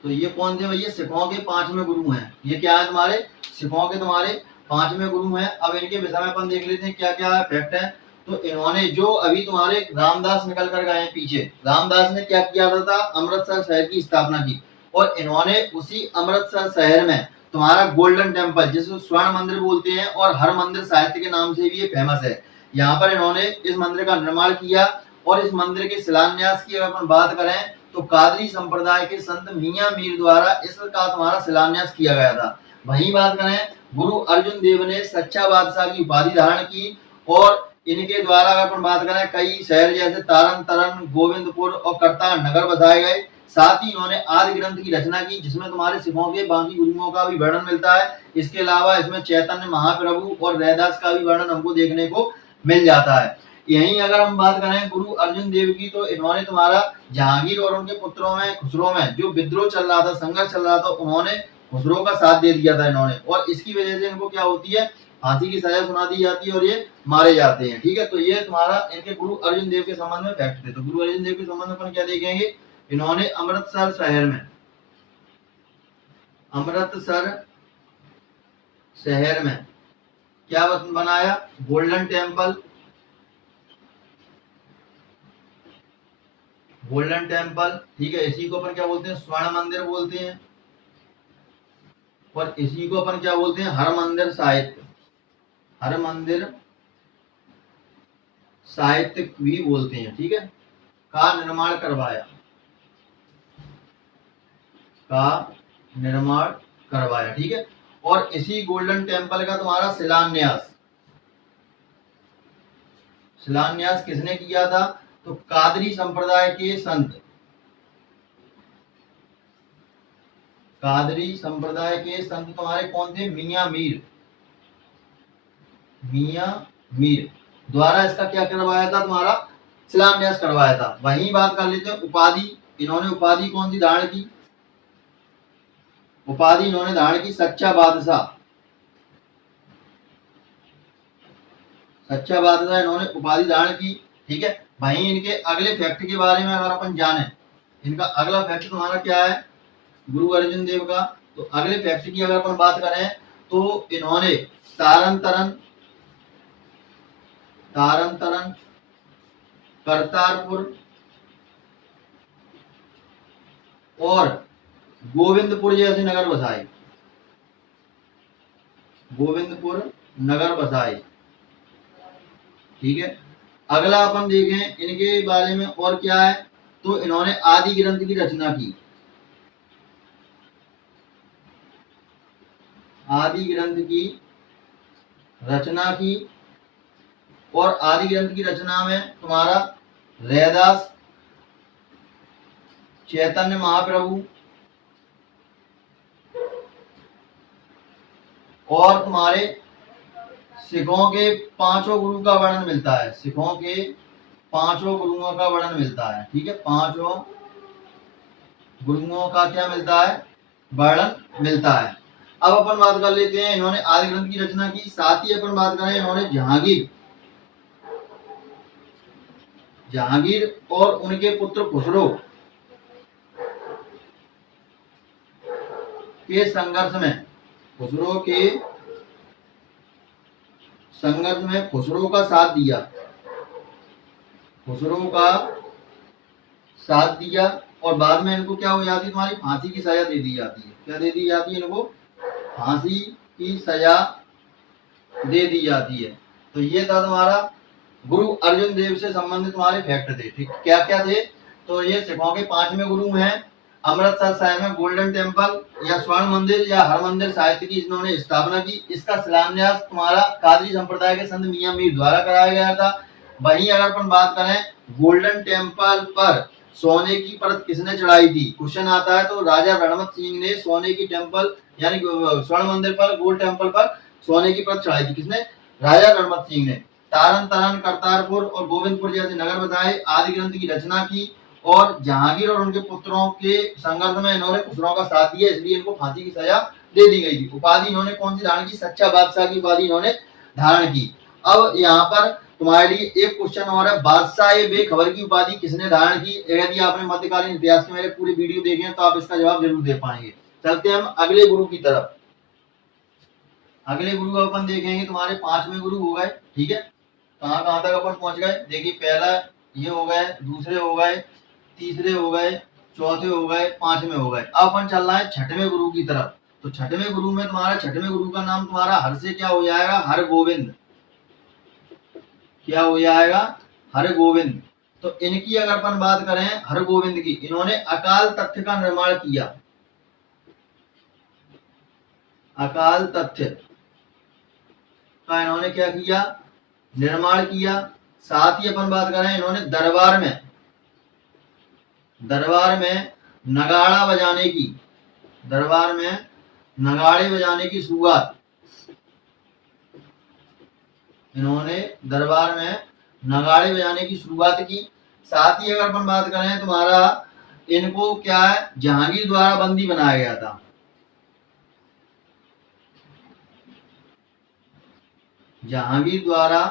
तो ये कौन से भैया, सिखों के 5वें गुरु हैं, ये क्या है तुम्हारे, सिखों के तुम्हारे 5वें गुरु हैं। अब इनके विषय में अपन देख लेते हैं क्या क्या फैक्ट है। तो इन्होंने जो अभी तुम्हारे रामदास निकल कर गए पीछे, रामदास ने क्या किया था, अमृतसर शहर की स्थापना की, और इन्होंने उसी अमृतसर शहर में तुम्हारा गोल्डन टेम्पल, जिसको स्वर्ण मंदिर बोलते हैं और हर मंदिर साहित्य के नाम से भी ये फेमस है, यहाँ पर इन्होंने इस मंदिर का निर्माण किया। और इस मंदिर के शिलान्यास की अगर अपन बात करें तो कादरी संप्रदाय के संत मियां मीर द्वारा इसका तुम्हारा शिलान्यास किया गया था। वही बात करें, गुरु अर्जुन देव ने सच्चा बादशाह की उपाधि धारण की, और इनके द्वारा अगर अपन बात करें कई शहर जैसे तारन तरन, गोविंदपुर और करतार नगर बसाए गए। साथ ही इन्होंने आदि ग्रंथ की रचना की, जिसमें तुम्हारे सिखों के बाकी गुरुओं का भी वर्णन मिलता है। इसके अलावा इसमें चैतन्य महाप्रभु और रैदास का भी वर्णन हमको देखने को मिल जाता है। यहीं अगर हम बात करें गुरु अर्जुन देव की, तो इन्होंने तुम्हारा जहांगीर और उनके पुत्रों में, खुसरो में जो विद्रोह चल रहा था, संघर्ष चल रहा था, उन्होंने खुसरो का साथ दे दिया था इन्होंने, और इसकी वजह से इनको क्या होती है, फांसी की सजा सुना दी जाती है और ये मारे जाते हैं। ठीक है, तो ये तुम्हारा इनके गुरु अर्जुन देव के संबंध में फैक्ट थे। तो गुरु अर्जुन देव के संबंध में अपन क्या देखेंगे, इन्होंने अमृतसर शहर में, अमृतसर शहर में क्या बनाया, गोल्डन टेम्पल, गोल्डन टेम्पल, ठीक है, इसी को अपन क्या बोलते हैं, स्वर्ण मंदिर बोलते हैं, और इसी को अपन क्या बोलते हैं, हर मंदिर साहित्य, हर मंदिर साहित्य भी बोलते हैं, ठीक है, का निर्माण करवाया, का निर्माण करवाया, ठीक है। और इसी गोल्डन टेम्पल का तुम्हारा शिलान्यास, शिलान्यास किसने किया था? तो कादरी संप्रदाय के संत, कादरी संप्रदाय के संत तुम्हारे कौन थे? मियां मीर, मियां मीर द्वारा इसका क्या करवाया था? तुम्हारा शिलान्यास करवाया था। वहीं बात कर लेते हैं उपाधि। इन्होंने उपाधि कौन सी धारण की? उपाधि इन्होंने धारण की सच्चा बादशाह, सच्चा बादशाह इन्होंने उपाधि धारण की, ठीक है। वहीं इनके अगले फैक्ट के बारे में अगर अपन जाने, इनका अगला फैक्ट तुम्हारा क्या है गुरु अर्जुन देव का? तो अगले फैक्ट की अगर अपन बात करें तो इन्होंने तारन तरन, तारन तरन, करतारपुर और गोविंदपुर जैसे नगर बसाए, गोविंदपुर नगर बसाए, ठीक है। अगला अपन देखें इनके बारे में और क्या है, तो इन्होंने आदि ग्रंथ की रचना की, आदि ग्रंथ की रचना की। और आदि ग्रंथ की रचना में तुम्हारा रैदास, चैतन्य महाप्रभु और तुम्हारे सिखों के पांचों गुरु का वर्णन मिलता है, सिखों के पांचों गुरुओं का वर्णन मिलता है, ठीक है। पांचों गुरुओं का क्या मिलता है? वर्णन मिलता है। अब अपन बात कर लेते हैं, इन्होंने आदि ग्रंथ की रचना की, साथ ही अपन बात करें इन्होंने जहांगीर, जहांगीर और उनके पुत्र खुसरो के संघर्ष में, खुसरो के संघर्ष में खुसरो का साथ दिया, खुसरो का साथ दिया। और बाद में इनको क्या हो जाती है? तुम्हारी फांसी की सजा दे दी जाती है। क्या दे दी जाती है इनको? फांसी की सजा दे दी जाती है। तो ये था तुम्हारा गुरु अर्जुन देव से संबंधित तुम्हारे फैक्ट थे, ठीक। क्या क्या थे? तो ये सिखों के पांचवें गुरु हैं। अमृतसर साहिब में गोल्डन टेम्पल या स्वर्ण मंदिर या हर मंदिर साहित्य की इन्होंने स्थापना की। इसका शिलान्यास तुम्हारा कादरी संप्रदाय के संत मियां मीर द्वारा कराया गया था। वहीं अगर अपन बात करें गोल्डन टेम्पल पर सोने की परत किसने चढ़ाई थी? क्वेश्चन आता है। तो राजा रणमत सिंह ने सोने की टेम्पल यानी स्वर्ण मंदिर पर, गोल्ड टेम्पल पर सोने की परत चढ़ाई थी। किसने? राजा रणमत सिंह ने। तारन तरन, करतारपुर और गोविंदपुर जैसे नगर बसाए, आदि ग्रंथ की रचना की और जहांगीर और उनके पुत्रों के संघर्ष में इन्होंने खुसरो का साथ दिया, इसलिए इनको फांसी की सजा दे दी गई थी। उपाधि इन्होंने कौन सी धारण की? सच्चा बादशाह की उपाधि इन्होंने धारण की। अब यहाँ पर तुम्हारे लिए एक क्वेश्चन और है, बादशाह ए बेखबर की उपाधि किसने धारण की? यदि आपने मध्यकालीन इतिहास के मेरे पूरे वीडियो देखे हैं तो आप इसका जवाब जरूर दे पाएंगे। चलते हम अगले गुरु की तरफ। अगले गुरु अपन देखेंगे तुम्हारे पांचवें गुरु हो गए, ठीक है। कहाँ कहाँ तक अपन पहुंच गए? देखिए पहला ये हो गए, दूसरे हो गए, तीसरे हो गए, चौथे हो गए, पांचवें हो गए। अब अपन चल रहा है छठवें गुरु की तरफ। तो छठवें गुरु में तुम्हारा, छठवें गुरु का नाम तुम्हारा हर से क्या हो जाएगा? हर गोविंद। क्या हो जाएगा? हर गोविंद। तो इनकी अगर अपन बात करें हर गोविंद की, इन्होंने अकाल तथ्य का निर्माण किया, अकाल तथ्य का इन्होंने क्या किया? निर्माण किया। साथ ही अपन बात करें इन्होंने दरबार में, दरबार में नगाड़ा बजाने की, दरबार में नगाड़े बजाने की शुरुआत, इन्होंने दरबार में नगाड़े बजाने की शुरुआत की। साथ ही अगर अपन बात करें तुम्हारा, इनको क्या है? जहांगीर द्वारा बंदी बनाया गया था, जहांगीर द्वारा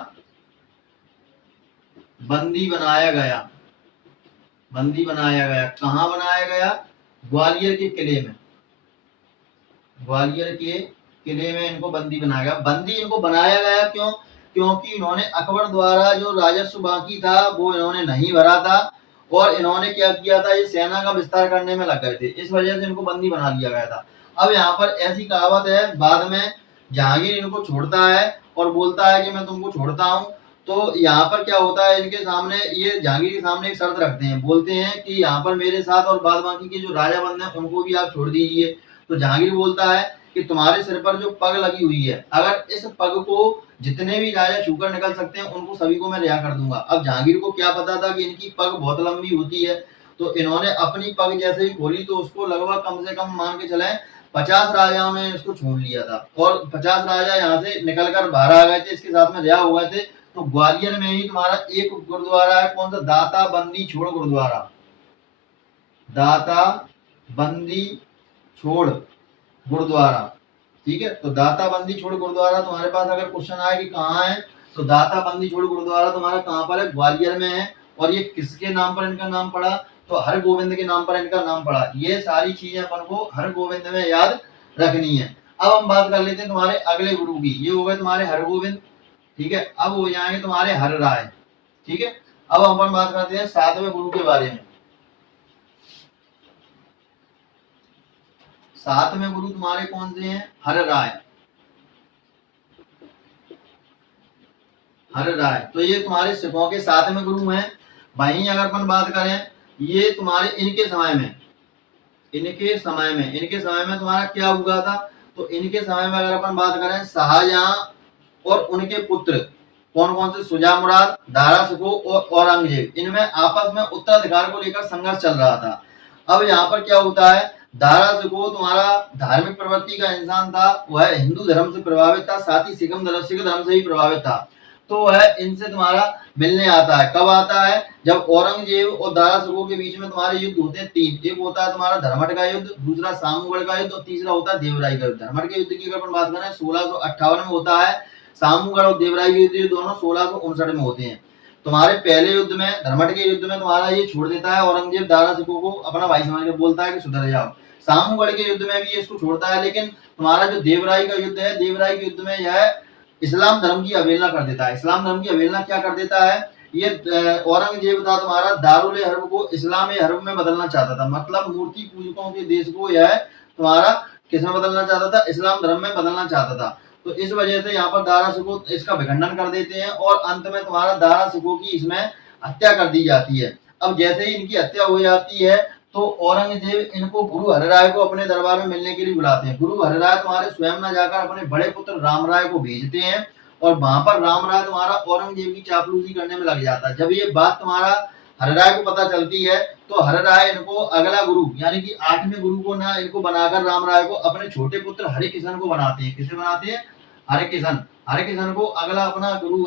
बंदी बनाया गया, बंदी बनाया गया। कहाँ बनाया गया? ग्वालियर के किले में, ग्वालियर के किले में इनको बंदी बनाया गया। बंदी इनको बनाया गया क्यों? क्योंकि इन्होंने अकबर द्वारा जो राजस्व बाकी था वो इन्होंने नहीं भरा था और इन्होंने क्या किया था? ये सेना का विस्तार करने में लग गए थे, इस वजह से इनको बंदी बना लिया गया था। अब यहाँ पर ऐसी कहावत है, बाद में जहांगीर इनको छोड़ता है और बोलता है कि मैं तुमको छोड़ता हूँ, तो यहाँ पर क्या होता है, इनके सामने ये जहांगीर के सामने एक शर्त रखते हैं, बोलते हैं कि यहाँ पर मेरे साथ और बाद बाकी के जो राजा बंद हैं उनको भी आप छोड़ दीजिए। तो जहांगीर बोलता है कि तुम्हारे सिर पर जो पग लगी हुई है, अगर इस पग को जितने भी राजा छूकर निकल सकते हैं उनको सभी को मैं रिहा कर दूंगा। अब जहांगीर को क्या पता था कि इनकी पग बहुत लंबी होती है, तो इन्होंने अपनी पग जैसे ही खोली तो उसको लगभग कम से कम मान के चले 50 राजाओं ने इसको छूट लिया था, और 50 राजा यहाँ से निकलकर बाहर आ गए थे, इसके साथ में रिहा हो गए थे। तो ग्वालियर में ही तुम्हारा एक गुरुद्वारा है, कौन सा, दाता बंदी छोड़ गुरुद्वारा, दाता बंदी छोड़ गुरुद्वारा। ठीक है, तो दाता बंदी छोड़ गुरुद्वारा तुम्हारे पास अगर क्वेश्चन आए कि कहाँ है, तो दाता बंदी छोड़ गुरुद्वारा तुम्हारा कहाँ पर है, ग्वालियर में है। और ये किसके नाम पर इनका नाम पड़ा, तो हर गोविंद के नाम पर इनका नाम पड़ा। ये सारी चीजें अपन को हर गोविंद में याद रखनी है। अब हम बात कर लेते हैं तुम्हारे अगले गुरु की। ये हो गए तुम्हारे हर गोविंद, ठीक है। अब हो जाएंगे तुम्हारे हर राय, ठीक है। अब अपन बात करते हैं 7वें गुरु के बारे में। 7वें गुरु तुम्हारे कौन से हैं, हर राय, हर राय। तो ये तुम्हारे सिखों के 7वें गुरु हैं। वहीं अगर अपन बात करें, ये तुम्हारे इनके समय में, इनके समय में तुम्हारा क्या हुआ था, तो इनके समय में अगर अपन बात करें, शाहजहां और उनके पुत्र कौन कौन से, शुजा मुराद, दारा शिकोह और औरंगजेब, इनमें आपस में उत्तराधिकार को लेकर संघर्ष चल रहा था। अब यहाँ पर क्या होता है, दारा शिकोह तुम्हारा धार्मिक प्रवृत्ति का इंसान था, वह हिंदू धर्म से प्रभावित था, साथ ही सिख धर्म से भी प्रभावित था। तो वह इनसे तुम्हारा मिलने आता है। कब आता है, जब औरंगजेब और दारा शिकोह के बीच में तुम्हारे युद्ध होते हैं 3। एक होता है तुम्हारा धर्मट का युद्ध, दूसरा सामूगढ़ का युद्ध, और तीसरा होता है देवराई का युद्ध। धर्मट के युद्ध की अगर अपन बात करें 1658 में होता है, सामूगढ़ और देवराई के युद्ध दोनों 1659 में होते हैं। तुम्हारे पहले युद्ध में, धर्मट के युद्ध में तुम्हारा ये छोड़ देता है औरंगजेब दारा शिकोह को, अपना भाई समझ के बोलता है कि सुधर जाओ। सामूगढ़ के युद्ध में भी ये इसको छोड़ता है, लेकिन तुम्हारा जो देवराई का युद्ध है, देवराई के युद्ध में यह इस्लाम धर्म की अवहेलना कर देता है। इस्लाम धर्म की अवहेलना क्या कर देता है, ये औरंगजेब था तुम्हारा दारुल हर्ब को इस्लाम हर्ब में बदलना चाहता था, मतलब मूर्ति पूजकों के देश को यह तुम्हारा किसमें बदलना चाहता था, इस्लाम धर्म में बदलना चाहता था। तो इस वजह से यहाँ पर दारा शिकोह इसका विखंडन कर देते हैं, और अंत में तुम्हारा दारा शिकोह की इसमें हत्या कर दी जाती है। अब जैसे ही इनकी हत्या हो जाती है, तो औरंगजेब इनको गुरु हरिराय को अपने दरबार में मिलने के लिए बुलाते हैं। गुरु हरिराय तुम्हारे स्वयं न जाकर अपने बड़े पुत्र रामराय को भेजते हैं, और वहां पर रामराय तुम्हारा औरंगजेब की चापलूसी करने में लग जाता है। जब ये बात तुम्हारा हरिराय को पता चलती है, तो हरिराय इनको अगला गुरु यानी कि 8वें गुरु को ना इनको बनाकर रामराय को अपने छोटे पुत्र हरिकिशन को बनाते हैं। किसे बनाते हैं, हरिकिशन को अगला अपना गुरु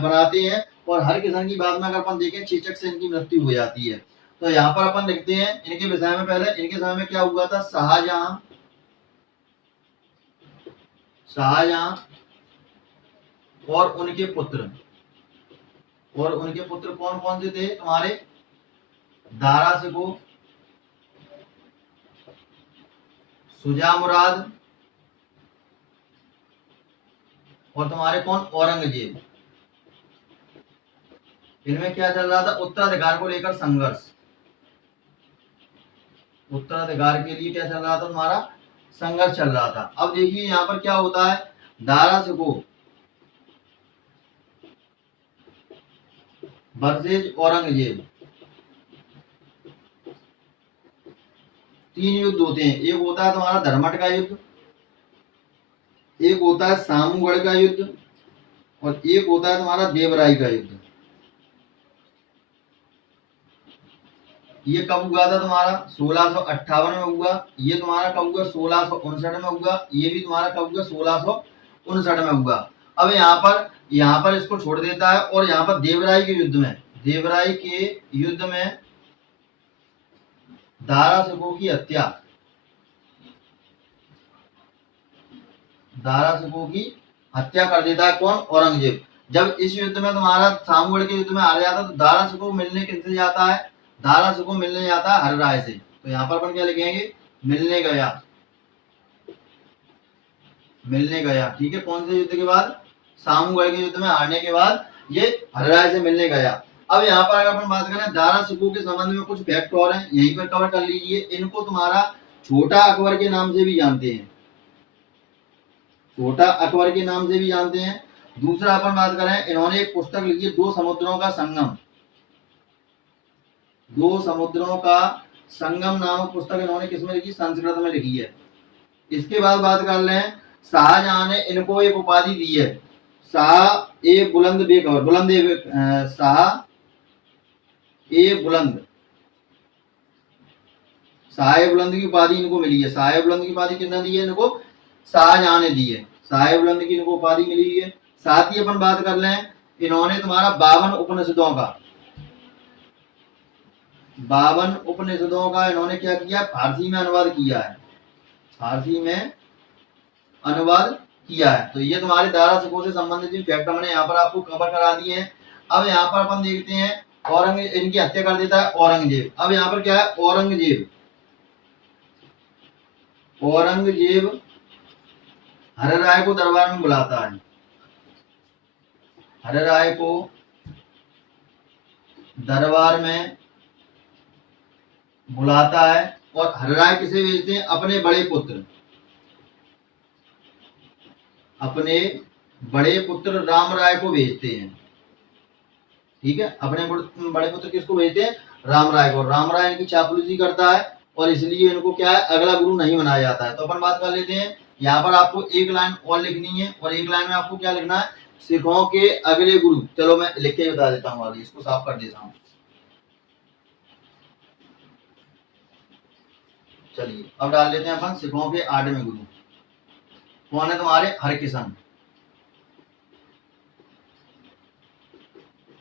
बनाते हैं। और हरिकिशन की बात में अगर अपन देखें, चेचक से इनकी मृत्यु हो जाती है। तो यहाँ पर अपन लिखते हैं इनके विषय में, पहले इनके समय में क्या हुआ था, शाहजहां और उनके पुत्र, कौन कौन से थे तुम्हारे, दारा शिकोह, शुजा मुराद, और तुम्हारे कौन, औरंगजेब। इनमें क्या चल रहा था, उत्तराधिकार को लेकर संघर्ष, उत्तराधिकार के लिए क्या चल रहा था तुम्हारा, संघर्ष चल रहा था। अब देखिए यहाँ पर क्या होता है, दारा शिकोह वर्सेज औरंगजेब, 3 युद्ध होते हैं। एक होता है तुम्हारा धर्मट का युद्ध, एक होता है सामूगढ़ का युद्ध, और एक होता है तुम्हारा देवराई का युद्ध। ये कब हुआ था तुम्हारा, 1658 में हुआ। ये तुम्हारा कब हुआ, 1659 में हुआ। ये भी तुम्हारा कब हुआ, 1659 में हुआ। अब यहाँ पर इसको छोड़ देता है, और यहाँ पर देवराई के युद्ध में दारा शिकोह की हत्या कर देता है, कौन, औरंगजेब। जब इस युद्ध में तुम्हारा सामूगढ़ के युद्ध में हार जाता है, तो दारा शिकोह मिलने किससे जाता है, दारा शिकोह मिलने जाता है हरिराय से। तो यहाँ पर अपन क्या लिखेंगे, मिलने गया, ठीक है। कौन से युद्ध के बाद, सामूगढ़ के युद्ध में हारने के बाद ये हरिराय से मिलने गया। अब यहाँ पर अगर अपन बात करें दारा शिकोह के संबंध में, कुछ फैक्ट और हैं, यहीं पर कवर कर लीजिए। इनको तुम्हारा छोटा अकबर के नाम से भी जानते हैं, दूसरा अपन बात करें, इन्होंने एक पुस्तक लिखी है, दो समुद्रों का संगम। दो समुद्रों का संगम नामक पुस्तक इन्होंने किसमें लिखी? संस्कृत में लिखी है। इसके बाद बात कर लें, शाहजहां ने इनको एक उपाधि दी है, शाह ए बुलंद बेखबर, बुलंद शाह ए बुलंद, शाह बुलंद की उपाधि इनको मिली है। शाह बुलंद की उपाधि किसने दी है इनको? शाहजहां ने दी है। शाह बुलंद की इनको उपाधि मिली है। साथ ही अपन बात कर लें, इन्होंने तुम्हारा 52 उपनिषदों का, 52 उपनिषदों का इन्होंने क्या किया? फारसी में अनुवाद किया है। फारसी में अनुवाद किया है। तो ये तुम्हारे दारा सिखों से संबंधित फैक्ट हमने यहाँ पर आपको कवर करा दिए हैं। अब यहाँ पर अपन देखते हैं, औरंगजेब इनकी हत्या कर देता है औरंगजेब। अब यहाँ पर क्या है? औरंगजेब हर राय को दरबार में बुलाता है। हर राय को दरबार में बुलाता है और हर राय किसे भेजते हैं? अपने बड़े पुत्र, अपने बड़े पुत्र राम राय को भेजते हैं। ठीक है, अपने बड़े पुत्र किसको भेजते हैं? राम राय को। राम राय इनकी चापलूसी करता है और इसलिए इनको क्या है? अगला गुरु नहीं बनाया जाता है। तो अपन बात कर लेते हैं, यहाँ पर आपको एक लाइन और लिखनी है और एक लाइन में आपको क्या लिखना है? सिखों के अगले गुरु। चलो मैं लिख के बता देता हूँ, आगे इसको साफ कर देता हूँ। चलिए अब डाल लेते हैं अपन सिखों के 8वें गुरु। कौन है तुम्हारे? हरकिशन।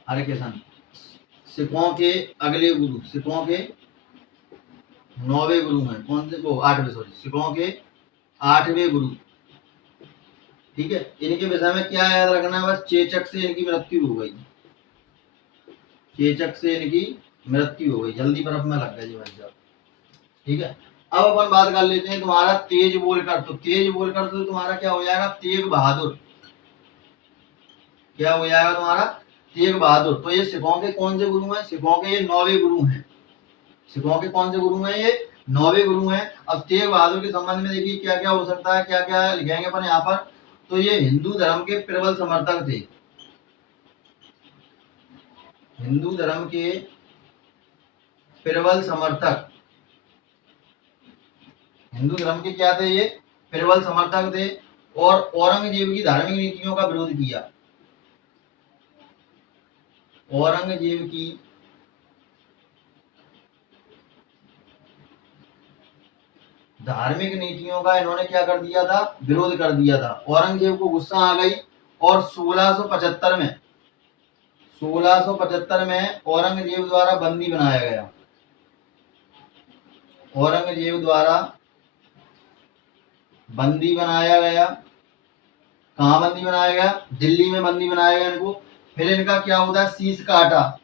हरकिशन सिखों के अगले गुरु, सिखों के 9वें गुरु हैं। कौन से? वो 8वें, सॉरी, सिखों के 8वें गुरु। ठीक है, इनके विषय में क्या याद रखना है? बस चेचक से इनकी मृत्यु हो गई। चेचक से इनकी मृत्यु हो गई, जल्दी बर्फ में लग गए जी भाई साहब। ठीक है, अब अपन बात कर लेते हैं तुम्हारा तेज बोलकर। तो तेज बोलकर तो तुम्हारा क्या हो जाएगा? तेग बहादुर। क्या हो जाएगा तुम्हारा? तेग बहादुर। तो ये सिखों के कौन से गुरु हैं? सिखों के ये 9वें गुरु हैं। सिखों के कौन से गुरु हैं? ये 9वें गुरु हैं। अब तेग बहादुर के संबंध में देखिए क्या क्या हो सकता है, क्या क्या लिखेंगे अपन यहाँ पर। तो ये हिंदू धर्म के प्रबल समर्थक थे। हिंदू धर्म के प्रबल समर्थक, हिंदू धर्म के क्या थे? ये प्रबल समर्थक थे और औरंगजेब की धार्मिक नीतियों का विरोध किया। औरंगजेब की धार्मिक नीतियों का इन्होंने क्या कर दिया था? विरोध कर दिया था। औरंगजेब को गुस्सा आ गई और 1675 में औरंगजेब द्वारा बंदी बनाया गया। औरंगजेब द्वारा बंदी बनाया गया। कहाँ बंदी बनाया गया? दिल्ली में बंदी बनाया गया इनको। फिर इनका क्या होता है? शीश काटा।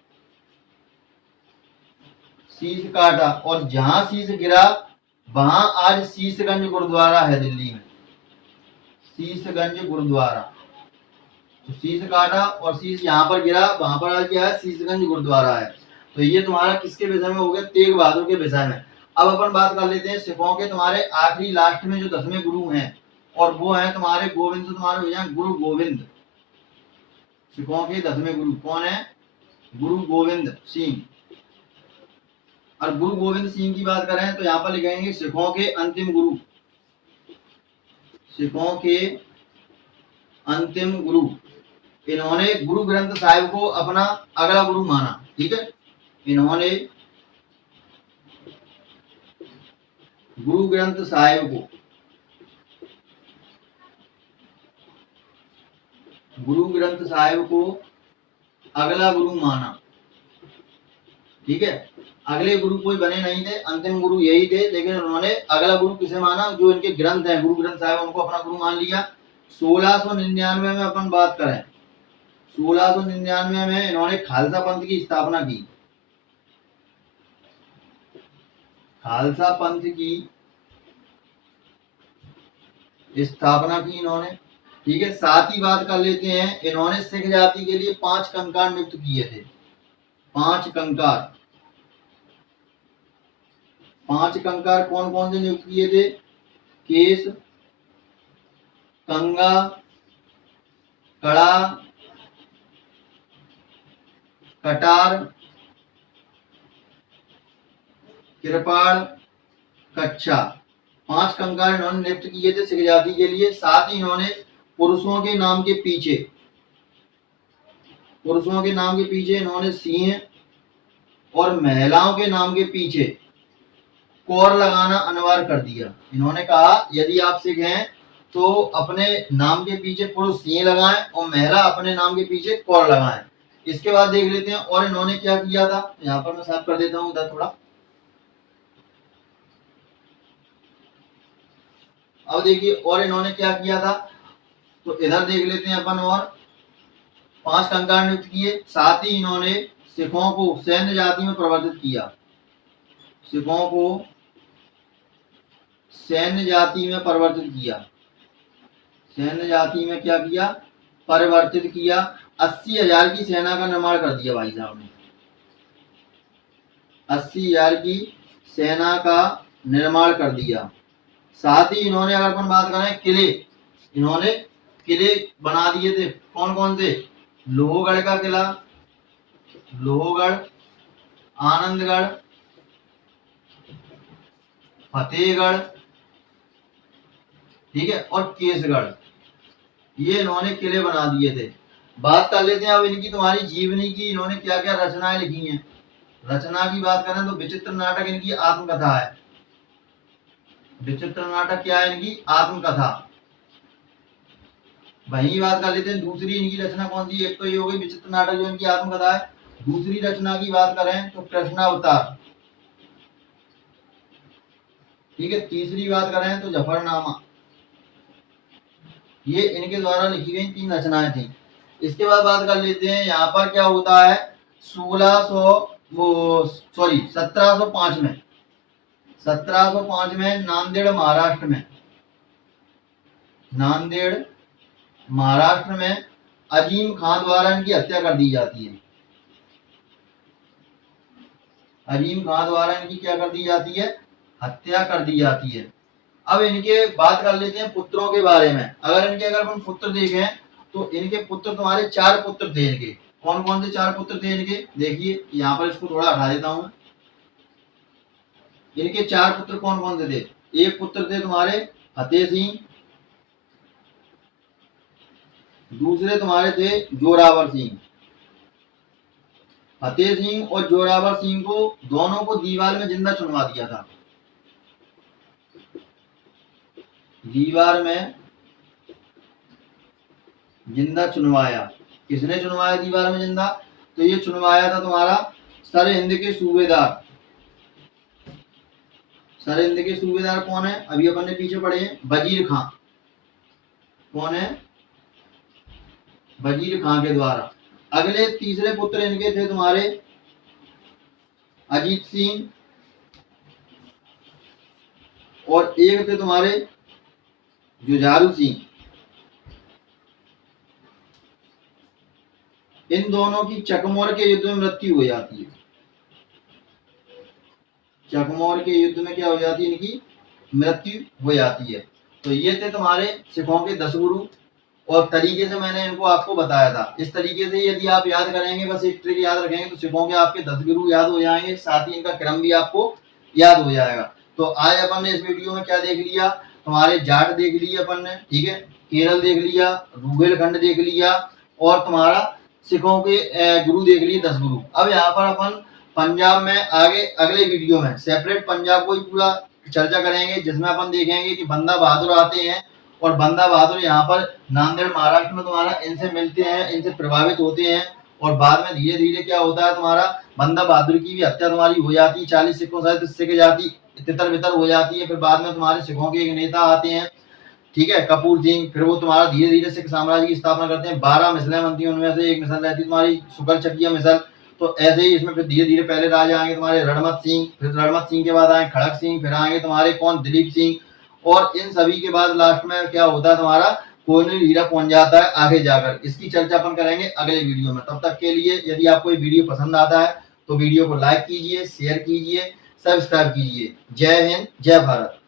शीश काटा और जहां शीश गिरा वहां आज शीशगंज गुरुद्वारा है दिल्ली में। शीशगंज गुरुद्वारा। तो शीश काटा और शीश यहाँ पर गिरा, वहां पर आज क्या है? शीशगंज गुरुद्वारा है। तो ये तुम्हारा किसके विषय में हो गया? तेग बहादुर के विषय में। अब अपन बात कर लेते हैं सिखों के तुम्हारे आखिरी लास्ट में जो 10वें गुरु हैं, और वो है तुम्हारे गोविंद। तुम्हारे हो जाए गुरु गोविंद। सिखों के 10वें गुरु कौन है? गुरु गोविंद सिंह। और गुरु गोविंद सिंह की बात करें तो यहाँ पर लिखेंगे सिखों के अंतिम गुरु। सिखों के अंतिम गुरु। इन्होंने गुरु ग्रंथ साहिब को अपना अगला गुरु माना। ठीक है, इन्होंने गुरु ग्रंथ साहिब को अगला गुरु माना। ठीक है, अगले गुरु कोई बने नहीं थे, अंतिम गुरु यही थे, लेकिन उन्होंने अगला गुरु किसे माना? जो इनके ग्रंथ है गुरु ग्रंथ साहिब, उनको अपना गुरु मान लिया। 1699 में अपन बात करें, 1699 में इन्होंने खालसा पंथ की स्थापना की। खालसा पंथ की स्थापना की इन्होंने। ठीक है, साथ ही बात कर लेते हैं, इन्होंने सिख जाति के लिए 5 कंकार नियुक्त किए थे। 5 कंकार। 5 कंकार कौन कौन से नियुक्त किए थे? केस, कंगा, कड़ा, कटार, कृपाण, कच्छा। 5 कंकार इन्होंने नियुक्त किए थे सिख जाति के लिए। साथ ही इन्होंने पुरुषों के नाम के पीछे इन्होंने सिंह और महिलाओं के नाम के पीछे कौर लगाना अनिवार्य कर दिया। इन्होंने कहा यदि आप सिख हैं तो अपने नाम के पीछे पुरुष सिंह लगाएं और महिला अपने नाम के पीछे कौर लगाएं। इसके बाद देख लेते हैं और इन्होंने क्या किया था। यहाँ पर मैं साफ कर देता हूँ उधर थोड़ा। अब देखिए और इन्होंने क्या किया था, तो इधर देख लेते हैं अपन। और 5 कंकार नियुक्त किए। साथ ही इन्होंने सिखों को सैन्य जाति में परिवर्तित किया। सिखों को सैन्य जाति में परिवर्तित किया। सैन्य जाति में क्या किया, परिवर्तित किया। 80,000 की सेना का निर्माण कर दिया भाई साहब ने। 80,000 की सेना का निर्माण कर दिया। साथ ही इन्होंने अगर अपन बात करें किले, इन्होंने किले बना दिए थे। कौन कौन से, लोहगढ़ का किला, लोहगढ़, आनंदगढ़, फतेहगढ़, ठीक है, और केसगढ़। ये इन्होंने किले बना दिए थे। बात कर लेते हैं अब इनकी तुम्हारी जीवनी की। इन्होंने क्या क्या रचनाएं लिखी हैं। रचना की बात करें तो विचित्र नाटक इनकी आत्मकथा है। विचित्र नाटक क्या है, इनकी आत्मकथा। वही बात कर लेते हैं दूसरी इनकी रचना कौन सी। एक तो ये हो गई विचित्र नाटक जो इनकी आत्मकथा है। दूसरी रचना की बात करें तो कृष्णावतार, ठीक है। तीसरी बात करें तो जफरनामा। ये इनके द्वारा लिखी गई 3 रचनाएं थी। इसके बाद बात कर लेते हैं यहाँ पर क्या होता है। 1705 में नांदेड़ महाराष्ट्र में अजीम खान द्वारा इनकी हत्या कर दी जाती है। अजीम खान द्वारा इनकी क्या कर दी जाती है, हत्या कर दी जाती है। अब इनके बात कर लेते हैं पुत्रों के बारे में। अगर अपन पुत्र देखें तो इनके पुत्र तुम्हारे 4 पुत्र थे इनके। कौन कौन से 4 पुत्र थे इनके, देखिए यहाँ पर इसको थोड़ा हटा देता हूं। इनके 4 पुत्र कौन कौन से थे। एक पुत्र थे तुम्हारे फतेह सिंह, दूसरे तुम्हारे थे जोरावर सिंह। फतेह सिंह और जोरावर सिंह को दोनों को दीवार में जिंदा चुनवा दिया था। दीवार में जिंदा चुनवाया। किसने चुनवाया दीवार में जिंदा, तो ये चुनवाया था तुम्हारा सरहिंद के सूबेदार। सरहिंद के सूबेदार कौन है, अभी अपन ने पीछे पढ़े हैं, वजीर खां। कौन है, वजीर खां के द्वारा। अगले तीसरे पुत्र इनके थे तुम्हारे अजीत सिंह और एक थे तुम्हारे जुझारू सिंह। इन दोनों की चकमौर के युद्ध में मृत्यु हो जाती है। चकमौर के युद्ध में क्या हो जाती है, इनकी मृत्यु हो जाती है। तो ये थे तुम्हारे सिखों के 10 गुरु। और तरीके से मैंने इनको आपको बताया था। इस तरीके से यदि आप याद करेंगे, बस एक ट्रिक याद रखेंगे, तो सिखों के आपके 10 गुरु याद हो जाएंगे। साथ ही इनका क्रम भी आपको याद हो जाएगा। तो आज अपन ने इस वीडियो में क्या देख लिया, तुम्हारे जाट देख लिए अपन ने, ठीक है, केरल देख लिया, रुहेलखंड देख लिया, और तुम्हारा सिखों के गुरु देख लिए 10 गुरु। अब यहाँ पर अपन पंजाब में आगे अगले वीडियो में सेपरेट पंजाब को ही पूरा चर्चा करेंगे, जिसमें अपन देखेंगे कि बंदा बहादुर आते हैं और बंदा बहादुर यहाँ पर नांदेड़ महाराष्ट्र में तुम्हारा इनसे मिलते हैं, इनसे प्रभावित होते हैं, और बाद में धीरे धीरे क्या होता है, तुम्हारा बंदा बहादुर की भी हत्या तुम्हारी हो जाती है। 40 सिखों सहित सिख जाति तितर बितर हो जाती है। फिर बाद में तुम्हारे सिखों के एक नेता आते हैं, ठीक है, कपूर सिंह। फिर वो तुम्हारा धीरे धीरे सिख साम्राज्य की स्थापना करते हैं। 12 मिसलें बनती हैं, उनमें से एक मिसल रहती है तुम्हारी सुकर चकिया मिसल। तो ऐसे ही इसमें फिर धीरे धीरे पहले राजा आएंगे तुम्हारे रणमत सिंह, फिर रणमत सिंह के बाद आए खड़क सिंह, फिर आएंगे तुम्हारे कौन, दिलीप सिंह, और इन सभी के बाद लास्ट में क्या होता है, तुम्हारा कोहिनूर हीरा पहुंच जाता है आगे जाकर। इसकी चर्चा अपन करेंगे अगले वीडियो में। तब तक के लिए यदि आपको ये वीडियो पसंद आता है तो वीडियो को लाइक कीजिए, शेयर कीजिए, सब्सक्राइब कीजिए। जय हिंद, जय भारत।